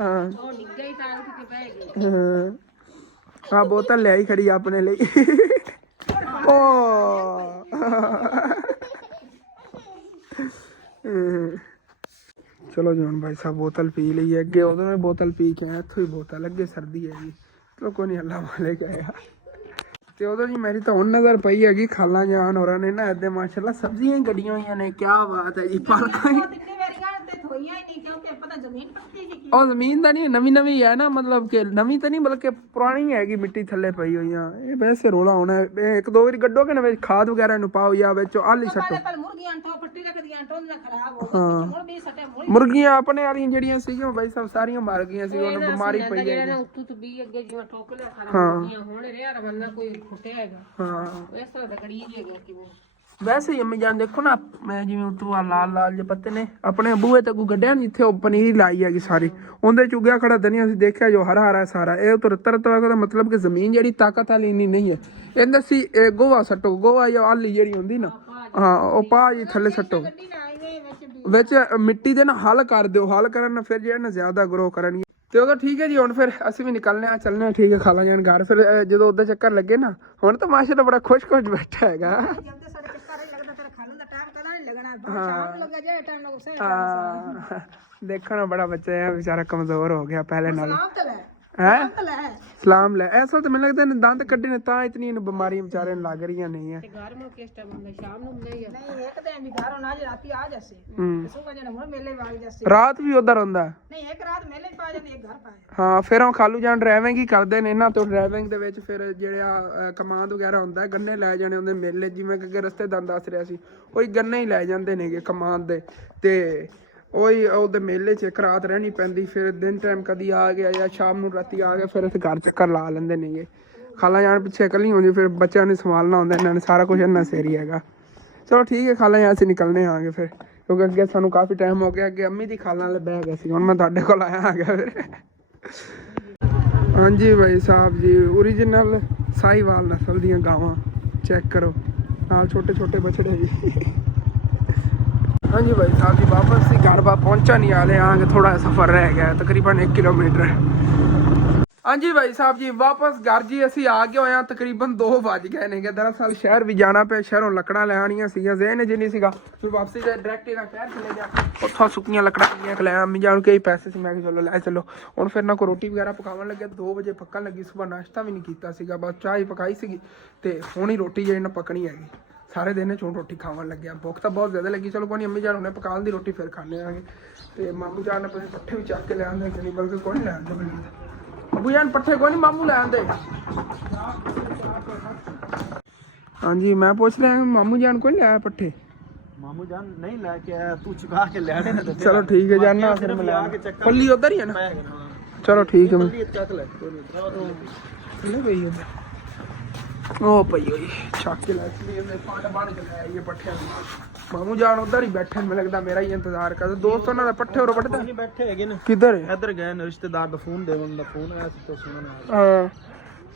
ਹਾਂ ਉਹ ਡਿੱਗਾ ਹੀ ਤਾਂ ਉੱਠ ਕੇ ਬਹਿ ਗਈ ਹਾਂ ਬੋਤਲ ਲੈ ਆਈ ਖੜੀ ਆਪਣੇ ਲਈ ਓ ਚਲੋ ਜੀ ਹੁਣ ਭਾਈ ਸਾਹਿਬ ਬੋਤਲ ਪੀ ਲਈ ਹੈ ਅੱਗੇ ਉਦੋਂ ਬੋਤਲ ਪੀ ਕੇ ਆਇਆ ਇੱਥੋਂ ਹੀ ਬੋਤਲ ਅੱਗੇ ਸਰਦੀ ਹੈਗੀ ਚਲੋ ਕੋਈ ਨਹੀਂ ਅੱਲਾ ਵਾਲੇ ਗਇਆ ਤੇ ਉਦੋਂ ਜੀ ਮੇਰੀ ਤਾਂ ਹੁਣ ਨਜ਼ਰ ਪਈ ਹੈਗੀ ਖਾਲਾ ਜਾਨ ਹੋਰਾਂ ਨੇ ਨਾ ਇੱਦੇ ਮਾਸ਼ਾਅੱਲਾ ਸਬਜ਼ੀਆਂ ਹੀ ਗੱਡੀਆਂ ਹੋਈਆਂ ਨੇ ਕੀ ਬਾਤ ਹੈ ਜੀ ਪਾਲਕਾਂ ਹੀ ਉਹ ਜ਼ਮੀਨ ਦਾ ਨਹੀਂ ਨਵੀਂ ਹੈ ਨਾ ਮਤਲਬ ਕਿ ਨਵੀਂ ਤਾਂ ਨਹੀਂ ਬਲਕਿ ਪੁਰਾਣੀ ਹੈਗੀ ਮਿੱਟੀ ਥੱਲੇ ਪਈ ਹੋਈਆਂ ਇਹ ਵੈਸੇ ਰੋਲਾ ਹੋਣਾ ਇਹ ਇੱਕ ਦੋ ਵਾਰੀ ਗੱਡੋਗੇ ਨਾ ਵਿੱਚ ਖਾਦ ਵਗੈਰਾ ਨੂੰ ਪਾਓ ਜਾਂ ਵਿੱਚ ਆਲੀ ਸੱਟੋ ਮੁਰਗੀਆਂ ਆਪਣੇ ਵਾਲੀਆਂ ਜਿਹੜੀਆਂ ਸੀਗੀਆਂ ਬਾਈ ਸਾਹਿਬ ਸਾਰੀਆਂ ਮਰ ਗਈਆਂ ਸੀ ਉਹਨੂੰ ਬਿਮਾਰੀ ਪਈ ਹੈ ਉੱਤੋਂ ਤੋਂ ਵੀ ਅੱਗੇ ਜਿਵੇਂ ਠੋਕ ਲਿਆ ਸਾਰਾ ਹੁਣ ਰਿਹਾ ਰਵੰਨਾ ਕੋਈ ਫੁੱਟਿਆ ਹੈਗਾ ਹਾਂ ਇਸ ਤਰ੍ਹਾਂ ਦਾ ਗੜੀ ਹੈਗਾ ਕਿਵੇਂ ਵੈਸੇ ਹੀ ਅੰਮੀ ਜਾਨ ਦੇਖੋ ਨਾ ਮੈਂ ਜਿਵੇਂ ਉੱਤੋਂ ਆ ਲਾਲ ਜਿਹੇ ਪੱਤੇ ਨੇ ਆਪਣੇ ਬੂਹੇ ਤੇ ਕੋਈ ਗੱਡਿਆ ਨੀ ਜਿੱਥੇ ਉਹ ਪਨੀਰੀ ਲਾਈ ਹੈਗੀ ਸਾਰੀ ਉਹਦੇ ਚੁਗਿਆ ਖੜਾ ਦਨੀਆ ਅਸੀਂ ਦੇਖਿਆ ਜੋ ਹਰਾ ਸਾਰਾ ਇਹ ਉਤਰ ਦਾ ਮਤਲਬ ਕਿ ਜ਼ਮੀਨ ਜਿਹੜੀ ਤਾਕਤ ਵਾਲੀ ਨਹੀਂ ਹੈ ਇਹਦੇ ਸੀ ਗੋਹਾ ਸੱਟੋ ਗੋਹਾ ਜਾਂ ਆਲੀ ਜਿਹੜੀ ਹੁੰਦੀ ਨਾ ਹਾਂ ਉਹ ਪਾ ਜੀ ਥੱਲੇ ਸੱਟੋ ਵਿੱਚ ਮਿੱਟੀ ਦੇ ਨਾ ਹੱਲ ਕਰ ਦਿਓ ਹੱਲ ਕਰਨ ਨਾਲ ਫਿਰ ਜਿਹੜਾ ਨਾ ਜ਼ਿਆਦਾ ਗਰੋ ਕਰਨਗੇ ਤੇ ਉਦੋਂ ਠੀਕ ਹੈ ਜੀ ਹੁਣ ਫਿਰ ਅਸੀਂ ਵੀ ਨਿਕਲਨੇ ਆ ਚੱਲਨੇ ਆ ਠੀਕ ਹੈ ਖਾਲਾ ਜਾਨ ਘਰ ਫਿਰ ਜਦੋਂ ਉਧਰ ਚੱਕਰ ਲੱਗੇ ਨਾ ਹੁਣ ਤਾਂ ਮਾਸ਼ਾਅੱਲਾ ਬੜਾ ਖੁਸ਼ ਬੈਠਾ ਹੈਗਾ ਦੇਖਣਾ ਬੜਾ ਬੱਚਾ ਹੈ ਵਿਚਾਰਾ ਕਮਜ਼ੋਰ ਹੋ ਗਿਆ ਪਹਿਲੇ ਨਾਲ ਹੈ ਸਲਾਮ ਲੈ ਐਸਾ ਤਾਂ ਮੈਨੂੰ ਲੱਗਦਾ ਦੰਦ ਕੱਢੇ ਨੇ ਤਾਂ ਇਤਨੀ ਬਿਮਾਰੀਆਂ ਵਿਚਾਰੇ ਨੂੰ ਲੱਗ ਰਹੀਆਂ ਨਹੀਂ ਹੈ ਗਰਮ ਕਿਸ ਟਾਈਮ ਹੁੰਦਾ ਸ਼ਾਮ ਨੂੰ ਹੁੰਦਾ ਹੀ ਆ ਨਹੀਂ ਇੱਕ ਦਿਨ ਵੀ ਘਰੋਂ ਨਾ ਰਾਤੀ ਆ ਜਾਸੇ ਸੁਬਹ ਜਣੇ ਹੁਣ ਮੇਲੇ ਵਾਗ ਜਾਸੇ ਰਾਤ ਵੀ ਉਧਰ ਹੁੰਦਾ ਨਹੀਂ ਇੱਕ ਰਾਤ ਮੇਲੇ ਪਾ ਜਾਂਦੀ ਇੱਕ ਘਰ ਪਾ ਹਾਂ ਫਿਰ ਉਹ ਖਾਲੂ ਜਾਨ ਡਰਾਈਵਿੰਗ ਹੀ ਕਰਦੇ ਨੇ ਇਹਨਾਂ ਤੋਂ ਡਰਾਈਵਿੰਗ ਦੇ ਵਿੱਚ ਫਿਰ ਜਿਹੜਾ ਕਮਾਂਡ ਵਗੈਰਾ ਹੁੰਦਾ ਗੰਨੇ ਲੈ ਜਾਣੇ ਹੁੰਦੇ ਮੇਲੇ ਜਿਵੇਂ ਕਿ ਰਸਤੇ ਦੰਦ ਦੱਸ ਰਿਹਾ ਸੀ ਉਹੀ ਗੰਨੇ ਹੀ ਲੈ ਜਾਂਦੇ ਨੇਗੇ ਕਮਾਂਡ ਦੇ ਤੇ ਉਹੀ ਉਹਦੇ ਮੇਲੇ 'ਚ ਇੱਕ ਰਾਤ ਰਹਿਣੀ ਪੈਂਦੀ ਫਿਰ ਦਿਨ ਟਾਈਮ ਕਦੀ ਆ ਗਿਆ ਜਾਂ ਸ਼ਾਮ ਨੂੰ ਰਾਤੀ ਆ ਗਿਆ ਫਿਰ ਇੱਥੇ ਘਰ ਚੱਕਰ ਲਾ ਲੈਂਦੇ ਨੇਗੇ ਖਾਲਾ ਜਾਨ ਪਿੱਛੇ ਇਕੱਲੀ ਹੁੰਦੀ ਫਿਰ ਬੱਚਿਆਂ ਨੇ ਸੰਭਾਲਣਾ ਹੁੰਦਾ ਇਹਨਾਂ ਨੇ ਸਾਰਾ ਕੁਝ ਇਹਨਾਂ ਸੇਰੀ ਹੈਗਾ ਚਲੋ ਠੀਕ ਹੈ ਖਾਲਾ ਜਾਨ ਅਸੀਂ ਨਿਕਲਣੇ ਆਂਗੇ ਫਿਰ ਕਿਉਂਕਿ ਅੱਗੇ ਸਾਨੂੰ ਕਾਫੀ ਟਾਈਮ ਹੋ ਗਿਆ ਅੱਗੇ ਅੰਮੀ ਦੀ ਖਾਲਾਂ ਵਾਲੇ ਬਹਿ ਗਏ ਸੀ ਹੁਣ ਮੈਂ ਤੁਹਾਡੇ ਕੋਲ ਆਇਆ ਆ ਗਿਆ ਫਿਰ ਹਾਂਜੀ ਭਾਈ ਸਾਹਿਬ ਜੀ ਓਰੀਜਨਲ ਸਾਹੀਵਾਲ ਨਸਲ ਦੀਆਂ ਗਾਵਾਂ ਚੈੱਕ ਕਰੋ ਨਾਲ ਛੋਟੇ ਛੋਟੇ ਬਛੜੇ ਜੀ ਹਾਂਜੀ ਭਾਈ ਸਾਹਿਬ ਜੀ ਵਾਪਸ ਅਸੀਂ ਘਰ ਬਾਹਰ ਪਹੁੰਚਾ ਨਹੀਂ ਵਾਲੇ ਆਂਗੇ ਥੋੜਾ ਸਫ਼ਰ ਰਹਿ ਗਿਆ ਤਕਰੀਬਨ 1 ਕਿਲੋਮੀਟਰ ਹਾਂਜੀ ਭਾਈ ਸਾਹਿਬ ਜੀ ਵਾਪਸ ਘਰ ਜੀ ਅਸੀਂ ਆ ਗਏ ਹੋਏ ਹਾਂ ਤਕਰੀਬਨ 2 ਵੱਜ ਗਏ ਨੇਗੇ ਦਰਅਸਲ ਸ਼ਹਿਰ ਵੀ ਜਾਣਾ ਪਿਆ ਸ਼ਹਿਰੋਂ ਲੱਕੜਾਂ ਲੈ ਆਉਣੀਆਂ ਸੀਗੀਆਂ ਜ਼ਹਿਨ ਜੀ ਨਹੀਂ ਸੀਗਾ ਫਿਰ ਵਾਪਸੀ ਤੇ ਡਾਇਰੈਕਟ ਇਹਨਾਂ ਸ਼ਹਿਰ ਚਲੇ ਜਾ ਉੱਥੋਂ ਸੁੱਕੀਆਂ ਲੱਕੜਾਂ ਲਈਆਂ ਲੈ ਅੰਮੀ ਜਾਣ ਕੇ ਪੈਸੇ ਸੀ ਮੈਂ ਕਿਹਾ ਚਲੋ ਲੈ ਚਲੋ ਹੁਣ ਫਿਰ ਨਾ ਕੋਈ ਰੋਟੀ ਵਗੈਰਾ ਪਕਾਉਣ ਲੱਗਿਆ 2 ਵਜੇ ਪੱਕਣ ਲੱਗੀ ਸਵੇਰ ਨਾਸ਼ਤਾ ਵੀ ਨਹੀਂ ਕੀਤਾ ਸੀਗਾ ਬਸ ਚਾਹ ਹੀ ਪਕਾਈ ਸੀਗੀ ਤੇ ਹੁਣ ਹੀ ਰੋਟੀ ਜਿਹੜੀ ਨਾ ਪਕਣੀ ਹੈਗੀ ਸਾਰੇ ਦਿਨ ਚ ਰੋਟੀ ਖਾਣ ਲੱਗਿਆ ਭੁੱਖ ਤਾਂ ਬਹੁਤ ਜ਼ਿਆਦਾ ਲੱਗੀ ਚਲੋ ਕੋਈ ਨਹੀਂ ਅੰਮੀ ਜਾਨ ਹੁਣੇ ਪਕਾਉਣ ਦੀ ਰੋਟੀ ਫਿਰ ਖਾਣੇ ਆਂਗੇ ਤੇ ਮਾਮੂ ਜਾਨ ਨੇ ਪੱਠੇ ਵੀ ਚੱਕ ਕੇ ਲੈ ਆਂਦੇ ਨਹੀਂ ਬਲਕਿ ਕੋਈ ਨਹੀਂ ਲੈ ਆਂਦੇ ਬਲਕਿ ਅਬੂ ਜਾਨ ਪੱਠੇ ਕੋਈ ਨਹੀਂ ਮਾਮੂ ਲੈ ਆਂਦੇ ਹਾਂਜੀ ਮੈਂ ਪੁੱਛ ਰਿਹਾ ਮਾਮੂ ਜਾਨ ਕੋਈ ਲੈ ਆਇਆ ਪੱਠੇ ਮਾਮੂ ਜਾਨ ਨਹੀਂ ਲੈ ਕੇ ਆਇਆ ਤੂੰ ਚੁਕਾ ਕੇ ਲੈਣੇ ਨੇ ਚਲੋ ਠੀਕ ਹੈ ਜਾਨਾ ਫਿਰ ਮੈਂ ਲੈ ਪੱਲੀ ਉਧਰ ਹੀ ਹੈ ਨਾ ਚਲੋ ਠੀਕ ਹੈ ਮੈਂ ਚੱਕ ਲੈ ਨਹੀਂ ਪਈ ਉਧਰ ਉਹ ਪਈ ਹੋਈ ਚੱਕ ਕੇ ਲੈ ਚਲੀ ਇਹਨੇ ਪੰਡ ਬਣ ਕੇ ਲੈ ਆਈਏ ਪੱਠਿਆਂ ਦੀ ਮਾਮੂ ਜਾਨ ਉਧਰ ਹੀ ਬੈਠੇ ਨੇ ਮੈਨੂੰ ਲੱਗਦਾ ਮੇਰਾ ਹੀ ਇੰਤਜ਼ਾਰ ਕਰਦੇ ਦੋਸਤ ਉਹਨਾਂ ਦਾ ਪੱਠੇ ਹੋਰ ਵੱਢਦਾ ਨਹੀਂ ਬੈਠੇ ਹੈਗੇ ਨੇ ਕਿੱਧਰ ਹੈ ਇੱਧਰ ਗਏ ਨੇ ਰਿਸ਼ਤੇਦਾਰ ਦਾ ਫੋਨ ਦੇਵਣ ਦਾ ਫੋਨ ਆਇਆ ਸੀ ਤਾਂ ਸੁਣਨ ਹਾਂ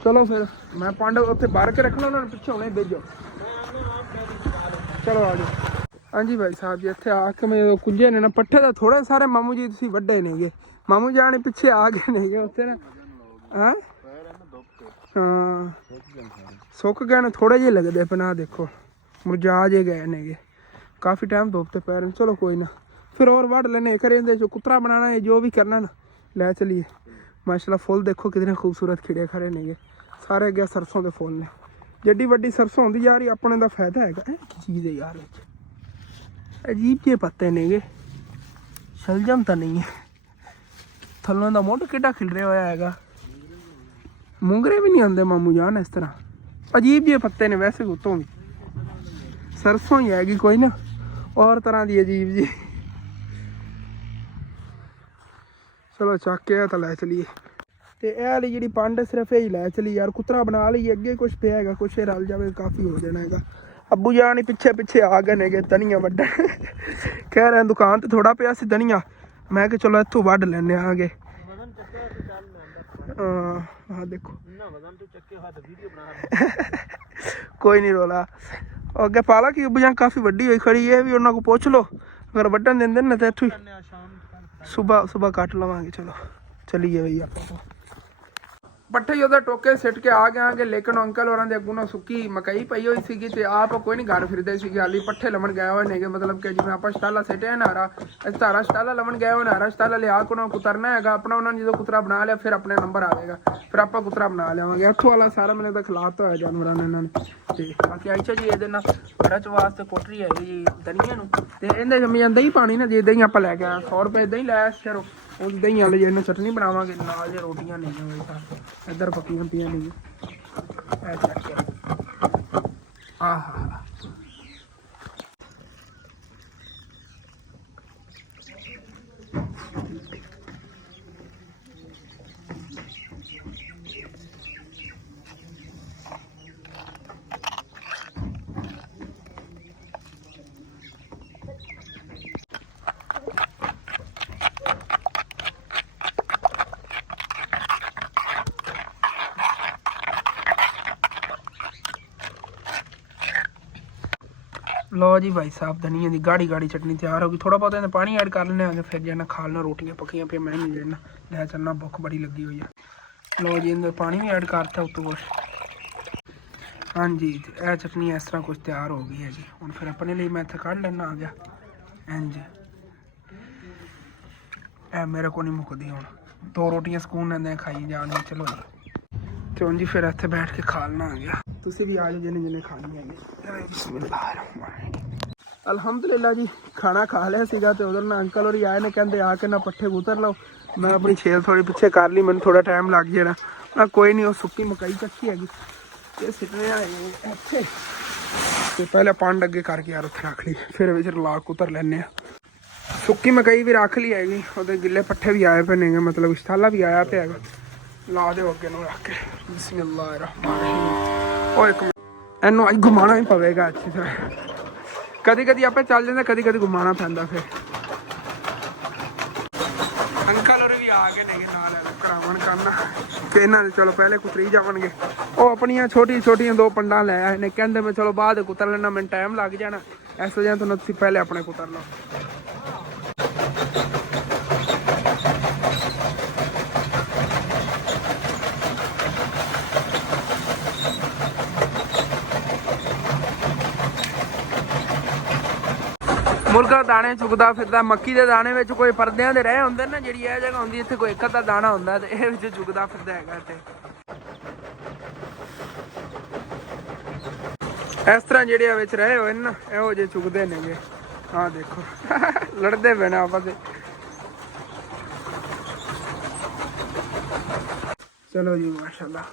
ਚਲੋ ਫਿਰ ਮੈਂ ਪੰਡ ਉੱਥੇ ਬਾਹਰ ਕੇ ਰੱਖਣਾ ਉਹਨਾਂ ਨੂੰ ਪਿੱਛੇ ਹੁਣੇ ਭੇਜੋ ਚਲੋ ਆ ਜਾਓ ਹਾਂਜੀ ਭਾਈ ਸਾਹਿਬ ਜੀ ਇੱਥੇ ਆ ਕੇ ਮੈਂ ਕੁੰਜੇ ਨੇ ਨਾ ਪੱਠੇ ਦਾ ਥੋੜੇ ਸਾਰੇ ਮਾਮੂ ਜੀ ਤੁਸੀਂ ਵੱਡੇ ਨੇਗੇ ਮਾਮੂ ਜਾਨ ਪਿੱਛੇ ਆ ਗਏ ਨੇਗੇ ਉੱਥੇ ਨਾ ਹਾਂ ਹਾਂ ਸੁੱਕ ਗਏ ਨੇ ਥੋੜੇ ਜਿਹੇ ਲੱਗਦੇ ਪਨਾ ਦੇਖੋ ਮੁਰਝਾ ਜੇ ਗਏ ਨੇਗੇ ਕਾਫੀ ਟਾਈਮ ਧੁੱਪ ਤੇ ਪੈ ਰਹੇ ਚਲੋ ਕੋਈ ਨਾ ਫਿਰ और ਵੱਢ ਲੈਣੇ ਘਰੇ ਇਹਦੇ ਚੋਂ ਕੁਤਰਾ ਬਣਾਣਾ ਹੈ ਜੋ ਵੀ ਕਰਨਾ ਨਾ ਲੈ ਚਲੀਏ ਮਾਸ਼ਾਅੱਲਾ ਫੁੱਲ ਦੇਖੋ ਕਿਤਨੇ ਖੂਬਸੂਰਤ ਖਿੜੇ ਖੜੇ ਨੇਗੇ ਸਾਰੇ ਅੱਗੇ ਸਰਸੋਂ ਦੇ ਫੁੱਲ ਨੇ ਜਿੱਡੀ ਵੱਡੀ ਸਰਸੋਂ ਹੁੰਦੀ ਜਾ ਰਹੀ ਆਪਣੇ ਦਾ ਫਾਇਦਾ ਹੈਗਾ ਇਹ ਕੀ ਚੀਜ਼ ਹੈ ਯਾਰ ਵਿੱਚ ਅਜੀਬ ਜਿਹੇ ਪੱਤੇ ਨੇਗੇ ਸ਼ਲਜਮ ਤਾਂ ਨਹੀਂ ਹੈ ਥੱਲੋਂ ਦਾ ਮੁੱਢ ਕਿੱਡਾ ਖਿਲਰਿਆ ਹੋਇਆ ਹੈਗਾ ਮੁੰਗਰੇ ਵੀ ਨਹੀਂ ਆਉਂਦੇ ਮਾਮੂ ਜਾਨ ਇਸ ਤਰ੍ਹਾਂ ਅਜੀਬ ਜਿਹੇ ਪੱਤੇ ਨੇ ਵੈਸੇ ਉਤੋਂ ਵੀ ਸਰਸੋਂ ਹੀ ਹੈਗੀ ਕੋਈ ਨਾ ਔਰ ਤਰ੍ਹਾਂ ਦੀ ਅਜੀਬ ਜੀ ਚਲੋ ਚੱਕ ਕੇ ਤਾਂ ਲੈ ਚਲੀਏ ਤੇ ਇਹ ਵਾਲੀ ਜਿਹੜੀ ਪੰਡ ਸਿਰਫ ਇਹ ਹੀ ਲੈ ਚਲੀ ਯਾਰ ਕੁਤਰਾ ਬਣਾ ਲਈ ਅੱਗੇ ਕੁਛ ਪਿਆ ਹੈਗਾ ਕੁਛ ਰਲ ਜਾਵੇ ਕਾਫੀ ਹੋ ਜਾਣਾ ਹੈਗਾ ਅੱਬੂ ਜਾਨ ਹੀ ਪਿੱਛੇ ਆ ਗਏ ਨੇਗੇ ਧਨੀਆ ਵੱਢਣ ਕਹਿ ਰਹੇ ਦੁਕਾਨ ਤੇ ਥੋੜਾ ਪਿਆ ਸੀ ਧਨੀਆ ਮੈਂ ਕਿ ਚਲੋ ਇੱਥੋਂ ਵੱਢ ਲੈਣੇ ਆਗੇ ਹਾਂ ਦੇਖੋ ਕੋਈ ਨਹੀਂ ਰੋਲਾ ਅੱਗੇ ਪਾਲਾ ਕਿ ਅੱਬੂ ਜਾਨ ਕਾਫੀ ਵੱਡੀ ਹੋਈ ਖੜੀ ਹੈ ਵੀ ਉਹਨਾਂ ਕੋ ਪੁੱਛ ਲਓ ਅਗਰ ਵੱਢਣ ਦਿੰਦੇ ਨੇ ਤਾਂ ਇੱਥੋਂ ਸੁਬਹ ਕੱਟ ਲਵਾਂਗੇ ਚਲੋ ਚਲੀਏ ਬਈ ਆਪਾਂ ਪੱਠੇ ਉਹਦਾ ਟੋਕੇ ਸਿੱਟ ਕੇ ਆ ਗਏ ਲੇਕਿਨ ਅੰਕਲ ਹੋਰਾਂ ਦੇ ਅੱਗੋਂ ਨਾ ਸੁੱਕੀ ਮਕਈ ਪਈ ਹੋਈ ਸੀਗੀ ਤੇ ਆਪ ਕੋਈ ਨਹੀਂ ਘਰ ਫਿਰਦੇ ਸੀਗੇ ਹਾਲੀ ਪੱਠੇ ਲਵਣ ਗਏ ਹੋਏ ਨੇਗੇ ਮਤਲਬ ਕਿ ਜਿਵੇਂ ਆਪਾਂ ਸਟਾਲਾ ਸਿੱਟਿਆ ਨਾਰਾ ਇਸ ਤਾਰਾ ਸਟਾਲਾ ਲਵਣ ਗਏ ਹੋਏ ਨਾਰਾ ਸਟਾਲਾ ਲਿਆ ਕੇ ਉਹਨਾਂ ਕੁਤਰਨਾ ਹੈਗਾ ਆਪਣਾ ਉਹਨਾਂ ਨੇ ਜਦੋਂ ਕੁਤਰਾ ਬਣਾ ਲਿਆ ਫਿਰ ਆਪਣੇ ਨੰਬਰ ਆਵੇਗਾ ਫਿਰ ਆਪਾਂ ਕੁਤਰਾ ਬਣਾ ਲਿਆਵਾਂਗੇ ਅੱਠੋ ਵਾਲਾ ਸਾਰਾ ਮੈਨੂੰ ਤਾਂ ਖਿਲਾਤਾ ਹੋਇਆ ਜਾਨਵਰਾਂ ਨੇ ਇਹਨਾਂ ਨੇ ਤੇ ਬਾਕੀ ਆਇਚਾ ਜੀ ਇਹਦੇ ਨਾਲ ਖਰਚ ਵਾਸਤੇ ਕੋਟਰੀ ਹੈਗੀ ਜੀ ਧਨੀਆ ਨੂੰ ਤੇ ਇਹਦੇ ਜੰਮ ਜਾਂਦਾ ਹੀ ਪਾਣੀ ਨਾ ਜੇ ਦਹੀਂ ਆਪਾਂ ਲੈ ਕੇ ਆਇਆ 100 ਰੁਪਏ ਦਹੀਂ ਲੈ ਚਲੋ ਉਹ ਦਹੀਂ ਵਾਲੇ ਜਿਹਨੂੰ ਚਟਨੀ ਬਣਾਵਾਂਗੇ ਨਾਲ ਜੇ ਰੋਟੀਆਂ ਨਹੀਂ ਇੱਧਰ ਪੱਕੀਆਂ ਪਈਆਂ ਨਹੀਂ ਆਹਾ लो जी भाई साहब धनिया की गाढ़ी गाढ़ी चटनी तैयार होगी थोड़ा बहुत पानी ऐड कर लेने आगे फिर जाना खा लेना रोटियां पकियां पे मैं नहीं लेना ले चलना भुख बड़ी लगी हुई है लो जी अंदर पानी भी ऐड करता उतो कुछ हाँ जी यह चटनी इस तरह कुछ तैयार हो गई है जी हूँ फिर अपने लिए मैं इतना कढ़ लेना आ गया इंज ए मेरे को नहीं मुकदी हूँ 2 रोटियां ਸਕੂਨ लेंदे खाई जाने चलो जी तो जी फिर इतने बैठ के खा लेना आ गया ਤੁਸੀਂ ਵੀ ਆ ਜਾਓ ਜਿੰਨੇ ਜਿੰਨੇ ਖਾਣੀ ਹੈਗੀ ਅਲਹਮਦੁਲਿਲਾ ਜੀ ਖਾਣਾ ਖਾ ਲਿਆ ਸੀਗਾ ਤੇ ਉਧਰ ਨਾ ਅੰਕਲ ਹੋਰੀ ਆਏ ਨੇ ਕਹਿੰਦੇ ਆ ਕੇ ਨਾ ਪੱਠੇ ਉਤਰ ਲਓ ਮੈਂ ਆਪਣੀ ਛੇਲ ਥੋੜੀ ਪਿੱਛੇ ਕਰ ਲਈ ਮੈਨੂੰ ਥੋੜਾ ਟਾਈਮ ਲੱਗ ਜਾਣਾ ਮੈਂ ਕੋਈ ਨਹੀਂ ਉਹ ਸੁੱਕੀ ਮਕਈ ਚੱਕੀ ਹੈਗੀ ਤੇ ਸਿੱਟਨੇ ਆਏ ਇੱਥੇ ਤੇ ਪਹਿਲੇ ਪੰਡ ਅੱਗੇ ਕਰਕੇ ਯਾਰ ਉੱਥੇ ਰੱਖ ਲਈ ਫਿਰ ਵਿੱਚ ਰਲਾ ਕੇ ਉਤਰ ਲੈਣੇ ਆ ਸੁੱਕੀ ਮਕਈ ਵੀ ਰੱਖ ਲਈ ਹੈਗੀ ਉਹਦੇ ਗਿੱਲੇ ਪੱਠੇ ਵੀ ਆਏ ਪਏ ਨੇਗੇ ਮਤਲਬ ਇਸ਼ਤਾਲਾ ਵੀ ਆਇਆ ਪਿਆ ਹੈਗਾ ਲਾ ਦਿਓ ਅੱਗੇ ਨੂੰ ਰੱਖ ਕੇ ਬਿਸਮਿਲ੍ਲਾਹਿਰ ਰਹਿਮਾਨ ਰਹੀਮ ਉਹ ਇੱਕ ਇਹਨੂੰ ਅੱਜ ਘੁਮਾਉਣਾ ਹੀ ਪਵੇਗਾ ਅੱਛੀ ਤਰ੍ਹਾਂ ਕਦੀ ਕਦੀ ਆਪੇ ਚੱਲ ਜਾਂਦਾ ਕਦੀ ਕਦੀ ਘੁਮਾਉਣਾ ਪੈਂਦਾ ਫਿਰ ਅੰਕਲ ਹੋਰੀ ਵੀ ਆ ਗਏ ਨੇਗੇ ਨਾਲ ਕਰਾਵਣ ਕਰਨਾ ਤੇ ਇਹਨਾਂ ਦੇ ਚਲੋ ਪਹਿਲੇ ਕੁਤਰੀ ਜਾਵਣਗੇ ਉਹ ਆਪਣੀਆਂ ਛੋਟੀਆਂ 2 ਪੰਡਾਂ ਲੈ ਆਏ ਨੇ ਕਹਿੰਦੇ ਮੈਂ ਚਲੋ ਬਾਅਦ ਕੁਤਰ ਲੈਣਾ ਮੈਨੂੰ ਟਾਈਮ ਲੱਗ ਜਾਣਾ ਇਸ ਵਜ੍ਹਾ ਤੋਂ ਤੁਸੀਂ ਪਹਿਲੇ ਆਪਣੇ ਕੁਤਰ ਲਓ ਮੁਰਗਾ ਦਾਣੇ ਚੁਗਦਾ ਫਿਰਦਾ ਮੱਕੀ ਦੇ ਦਾਣੇ ਵਿੱਚ ਕੋਈ ਪਰਦਿਆਂ ਦੇ ਰਹਿ ਹੁੰਦੇ ਨਾ ਜਿਹੜੀ ਇਹ ਜਗ੍ਹਾ ਹੁੰਦੀ ਇੱਥੇ ਕੋਈ ਇੱਕ ਅੱਧਾ ਦਾਣਾ ਹੁੰਦਾ ਤੇ ਇਹ ਵਿੱਚ ਚੁਗਦਾ ਫਿਰਦਾ ਹੈਗਾ ਇੱਥੇ ਇਸ ਤਰ੍ਹਾਂ ਜਿਹੜੇ ਵਿੱਚ ਰਹੇ ਹੋਏ ਨਾ ਇਹੋ ਜਿਹੇ ਚੁਗਦੇ ਨੇਗੇ ਆਹ ਦੇਖੋ ਲੜਦੇ ਪਏ ਨੇ ਆਪਸ ਵਿੱਚ ਚਲੋ ਜੀ ਮਾਸ਼ਾਅੱਲਾ